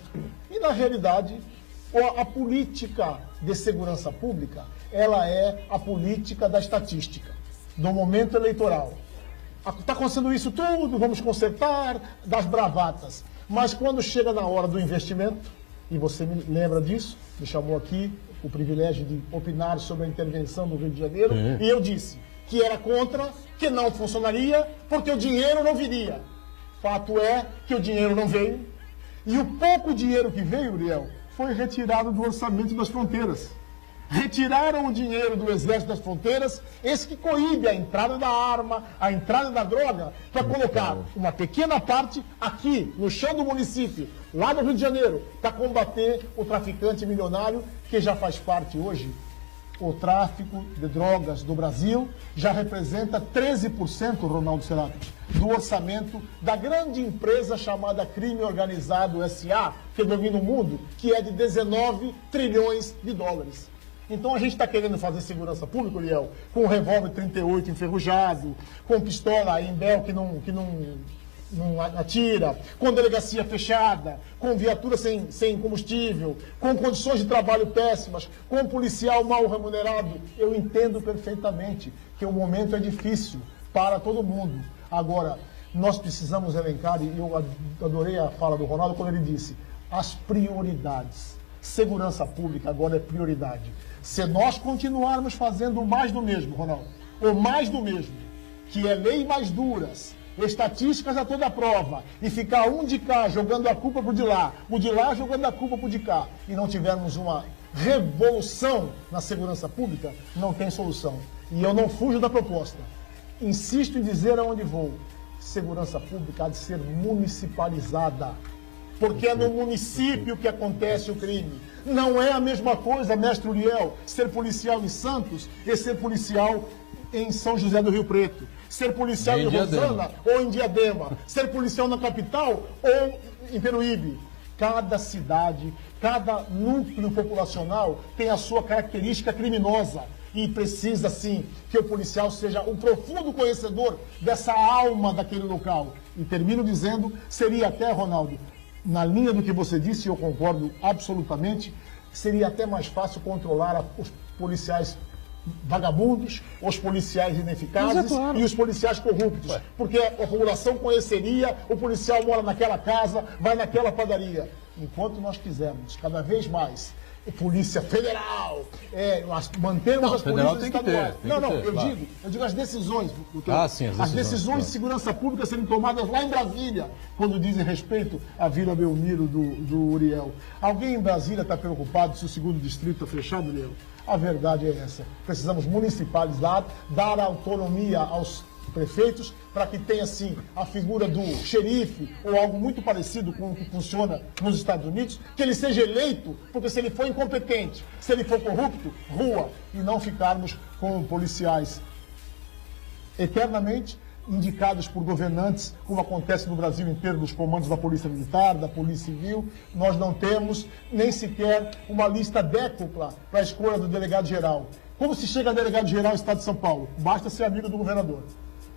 E, na realidade, a política de segurança pública, ela é a política da estatística, do momento eleitoral. Está acontecendo isso tudo, vamos consertar, das bravatas. Mas quando chega na hora do investimento, e você me lembra disso, me chamou aqui o privilégio de opinar sobre a intervenção do Rio de Janeiro, e eu disse que era contra, que não funcionaria, porque o dinheiro não viria. Fato é que o dinheiro não veio, e o pouco dinheiro que veio, Uriel, foi retirado do orçamento das fronteiras. Retiraram o dinheiro do Exército das Fronteiras, esse que coíbe a entrada da arma, a entrada da droga, para colocar uma pequena parte aqui, no chão do município, lá no Rio de Janeiro, para combater o traficante milionário, que já faz parte hoje. O tráfico de drogas do Brasil já representa 13%, Ronaldo Serapis, do orçamento da grande empresa chamada Crime Organizado S.A., que domina o mundo, que é de 19 trilhões de dólares. Então a gente está querendo fazer segurança pública, Uriel, com revólver 38 enferrujado, com pistola Embel que não atira, com delegacia fechada, com viatura sem combustível, com condições de trabalho péssimas, com policial mal remunerado. Eu entendo perfeitamente que o momento é difícil para todo mundo. Agora, nós precisamos elencar, e eu adorei a fala do Ronaldo quando ele disse, as prioridades. Segurança pública agora é prioridade. Se nós continuarmos fazendo mais do mesmo, Ronaldo, ou mais do mesmo, que é lei mais duras, estatísticas a toda prova, e ficar um de cá jogando a culpa pro de lá, o de lá jogando a culpa pro de cá, e não tivermos uma revolução na segurança pública, não tem solução. E eu não fujo da proposta. Insisto em dizer aonde vou. Segurança pública há de ser municipalizada. Porque é no município que acontece o crime. Não é a mesma coisa, mestre Uriel, ser policial em Santos e ser policial em São José do Rio Preto. Ser policial em Rosana ou em Diadema. Ser policial na capital ou em Peruíbe. Cada cidade, cada núcleo populacional tem a sua característica criminosa. E precisa, sim, que o policial seja um profundo conhecedor dessa alma daquele local. E termino dizendo, seria até, Ronaldo, na linha do que você disse, eu concordo absolutamente, seria até mais fácil controlar os policiais vagabundos, os policiais ineficazes e os policiais corruptos. Porque a população conheceria, o policial mora naquela casa, vai naquela padaria. Enquanto nós quisermos cada vez mais Polícia Federal, mantermos as polícias estaduais. Eu digo as decisões, as decisões de segurança pública serem tomadas lá em Brasília, quando dizem respeito à Vila Belmiro do Uriel. Alguém em Brasília está preocupado se o segundo distrito está fechado, Uriel? A verdade é essa. Precisamos municipalizar, dar autonomia aos prefeitos, para que tenha, sim, a figura do xerife, ou algo muito parecido com o que funciona nos Estados Unidos, que ele seja eleito, porque se ele for incompetente, se ele for corrupto, rua, e não ficarmos com policiais eternamente indicados por governantes, como acontece no Brasil inteiro, dos comandos da Polícia Militar, da Polícia Civil. Nós não temos nem sequer uma lista décupla para a escolha do delegado-geral. Como se chega a delegado-geral no Estado de São Paulo? Basta ser amigo do governador.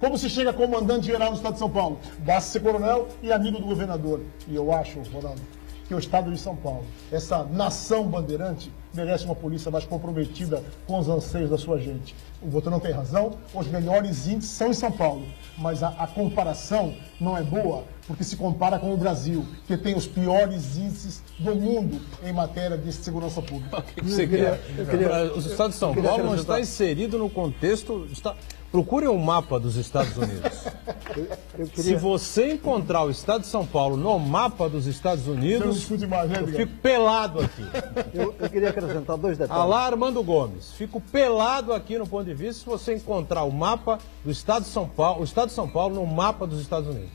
Como se chega a comandante-geral no Estado de São Paulo? Basta ser coronel e amigo do governador. E eu acho, Ronaldo, que o Estado de São Paulo, essa nação bandeirante, merece uma polícia mais comprometida com os anseios da sua gente. O Botan não tem razão, os melhores índices são em São Paulo, mas a comparação não é boa, porque se compara com o Brasil, que tem os piores índices do mundo em matéria de segurança pública. O que você quer? O Estado de São Paulo não está inserido no contexto... Procure um mapa dos Estados Unidos. Se você encontrar o estado de São Paulo no mapa dos Estados Unidos, eu fico pelado aqui. Eu queria acrescentar 2 detalhes. Alá Armando Gomes, fico pelado aqui no ponto de vista se você encontrar o mapa do estado de São Paulo, o estado de São Paulo no mapa dos Estados Unidos.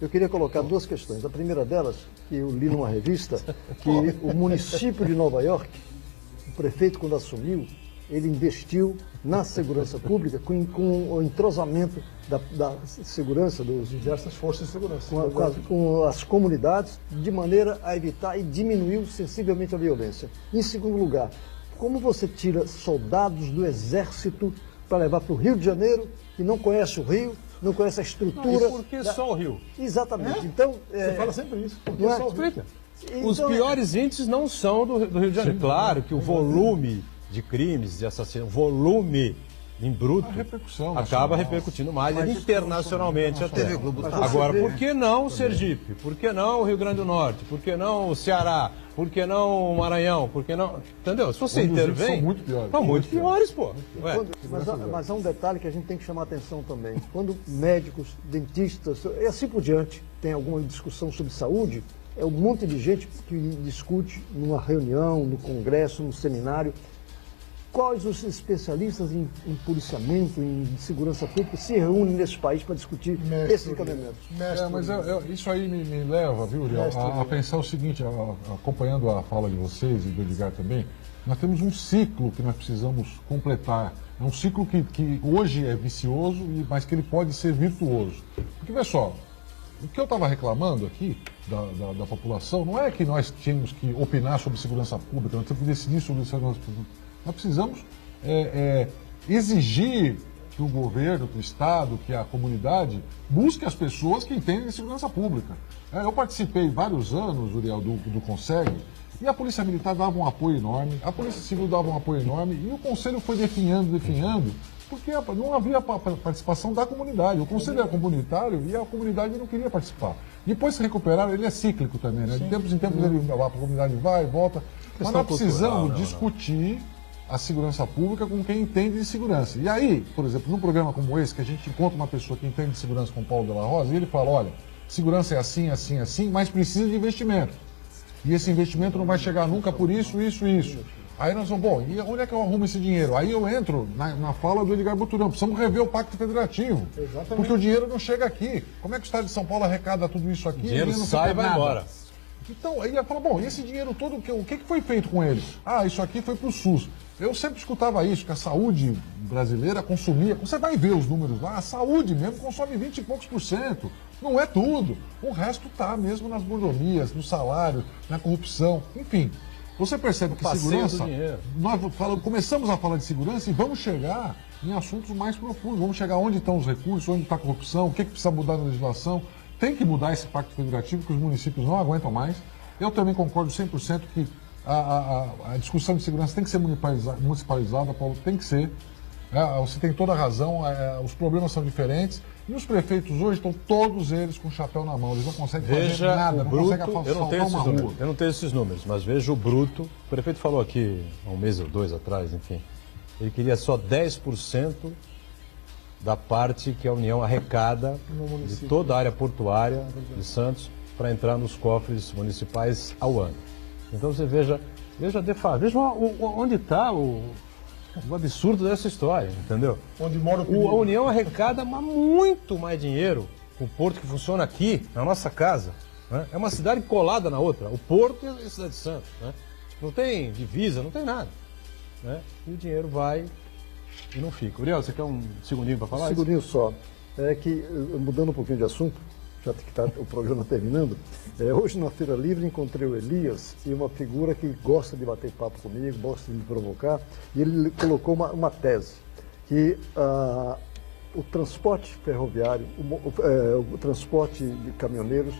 Eu queria colocar 2 questões. A primeira delas, que eu li numa revista, que o município de Nova York, o prefeito quando assumiu, ele investiu na segurança pública com o entrosamento da segurança, dos diversas forças de segurança. Com as comunidades, de maneira a evitar e diminuiu sensivelmente a violência. Em segundo lugar, como você tira soldados do exército para levar para o Rio de Janeiro, que não conhece o Rio, não conhece a estrutura... E por que só o Rio? Exatamente. Então, você fala sempre isso. Por que não só o Rio? Explica. Os piores índices não são do Rio de Janeiro. Sim, claro que o volume de crimes, de assassinatos, volume em bruto, acaba repercutindo mais internacionalmente até. Agora, por que não o Sergipe? Por que não o Rio Grande do Norte? Por que não o Ceará? Por que não o Maranhão? Por que não... Entendeu? Se você intervém... São muito piores. São muito piores, pô. Mas há um detalhe que a gente tem que chamar atenção também. Quando médicos, dentistas, e assim por diante, tem alguma discussão sobre saúde, é um monte de gente que discute numa reunião, no congresso, no seminário. Quais os especialistas em policiamento, em segurança pública se reúnem nesse país para discutir esses encaminhamentos? Mas isso aí me leva, viu, Uriel, a pensar o seguinte, acompanhando a fala de vocês e do Edgar também, nós temos um ciclo que nós precisamos completar. É um ciclo que hoje é vicioso, mas que ele pode ser virtuoso. Porque, vê só, o que eu estava reclamando aqui da população não é que nós tínhamos que opinar sobre segurança pública, nós temos que decidir sobre segurança pública. Nós precisamos exigir que o governo, que o Estado, que a comunidade busque as pessoas que entendem de segurança pública. Eu participei vários anos, Uriel, do Conseg, e a Polícia Militar dava um apoio enorme, a Polícia Civil dava um apoio enorme, e o Conselho foi definhando, porque não havia participação da comunidade. O Conselho era comunitário e a comunidade não queria participar. Depois se recuperaram, ele é cíclico também, né? De tempos em tempos a comunidade vai e volta. Mas nós precisamos discutir a segurança pública com quem entende de segurança. E aí, por exemplo, num programa como esse, que a gente encontra uma pessoa que entende de segurança com o Paulo de la Rosa, e ele fala, olha, segurança é assim, assim, assim, mas precisa de investimento. E esse investimento não vai chegar nunca por isso, isso, isso. Aí nós vamos, bom, e onde é que eu arrumo esse dinheiro? Aí eu entro na fala do Edgar Buturão, precisamos rever o Pacto Federativo. Exatamente. Porque o dinheiro não chega aqui. Como é que o Estado de São Paulo arrecada tudo isso aqui? O dinheiro não sai e vai embora. Então, aí ia falar, bom, e esse dinheiro todo, o que foi feito com ele? Ah, isso aqui foi para o SUS. Eu sempre escutava isso, que a saúde brasileira consumia, você vai ver os números lá, a saúde mesmo consome 20 e poucos %. Não é tudo. O resto está mesmo nas mordomias, no salário, na corrupção, enfim. Você percebe que segurança, nós começamos a falar de segurança e vamos chegar em assuntos mais profundos. Vamos chegar onde estão os recursos, onde está a corrupção, o que precisa mudar na legislação. Tem que mudar esse pacto federativo que os municípios não aguentam mais. Eu também concordo 100% que a discussão de segurança tem que ser municipalizada, Paulo, tem que ser. Você tem toda a razão, os problemas são diferentes. E os prefeitos hoje estão todos eles com o chapéu na mão, eles não conseguem fazer nada, não conseguem asfaltar uma rua. Eu não tenho esses números, mas vejo o bruto. O prefeito falou aqui há um mês ou 2 atrás, enfim, ele queria só 10% da parte que a União arrecada de toda a área portuária de Santos para entrar nos cofres municipais ao ano. Então você veja onde está o absurdo dessa história, entendeu? Onde mora a União arrecada muito mais dinheiro. O porto que funciona aqui, na nossa casa, né? É uma cidade colada na outra. O porto e a cidade de Santos. Né? Não tem divisa, não tem nada. Né? E o dinheiro vai e não fica. Uriel, você quer um segundinho para falar? Um segundinho só. É que, mudando um pouquinho de assunto, já que está o programa terminando, hoje na Feira Livre encontrei o Elias e uma figura que gosta de bater papo comigo, gosta de me provocar, e ele colocou uma tese, que o transporte ferroviário, o transporte de caminhoneiros,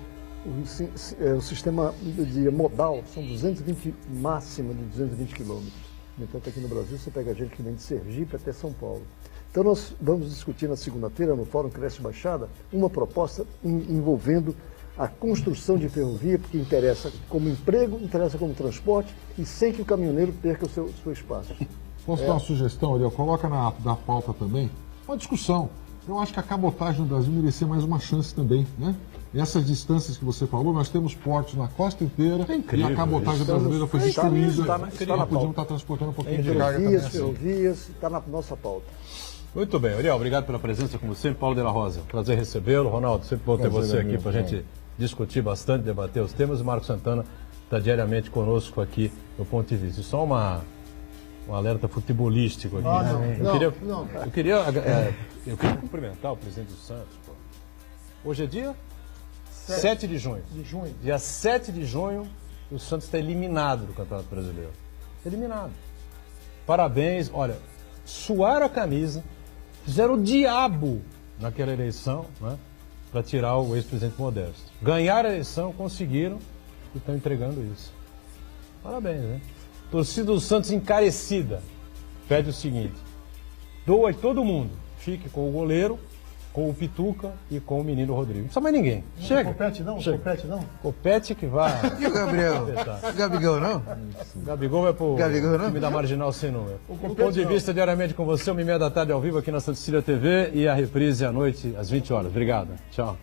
o sistema de modal são 220, máxima de 220 quilômetros. No entanto, aqui no Brasil, você pega gente que vem de Sergipe até São Paulo. Então, nós vamos discutir na segunda-feira, no Fórum Cresce Baixada, uma proposta envolvendo a construção de ferrovia, porque interessa como emprego, interessa como transporte, e sem que o caminhoneiro perca o seu espaço. Posso dar uma sugestão, Ariel? Coloca na pauta também uma discussão. Eu acho que a cabotagem no Brasil merecia mais uma chance também, né? Essas distâncias que você falou, nós temos portos na costa inteira e a cabotagem brasileira foi destruída. Nós podíamos estar transportando um pouquinho de carga também. Ferrovias, está na nossa pauta. Muito bem, Ariel, obrigado pela presença, como sempre. Paulo de la Rosa, prazer recebê-lo. Ronaldo, sempre bom ter você aqui para a gente discutir bastante, debater os temas. O Marco Santana está diariamente conosco aqui no Ponto de Vista. Só um alerta futebolístico aqui. Eu queria cumprimentar o presidente do Santos. Pô. Hoje é dia 7 de junho. Dia 7 de junho, o Santos está eliminado do Campeonato Brasileiro. Eliminado. Parabéns. Olha, suaram a camisa, fizeram o diabo naquela eleição, né, para tirar o ex-presidente Modesto. Ganharam a eleição, conseguiram e estão entregando isso. Parabéns, né? Torcida do Santos encarecida. Pede o seguinte: doa todo mundo. Fique com o goleiro, com o Pituca e com o menino Rodrigo. Não precisa mais ninguém. Chega. Copete não? Chega. Copete não? Copete que vai. E o Gabriel? O Gabigol não? O Gabigol vai pro time da Marginal sem número. O Ponto de Vista diariamente com você, 1h30 da tarde ao vivo aqui na Santa Cecília TV e a reprise à noite às 20 horas. Obrigado. Tchau.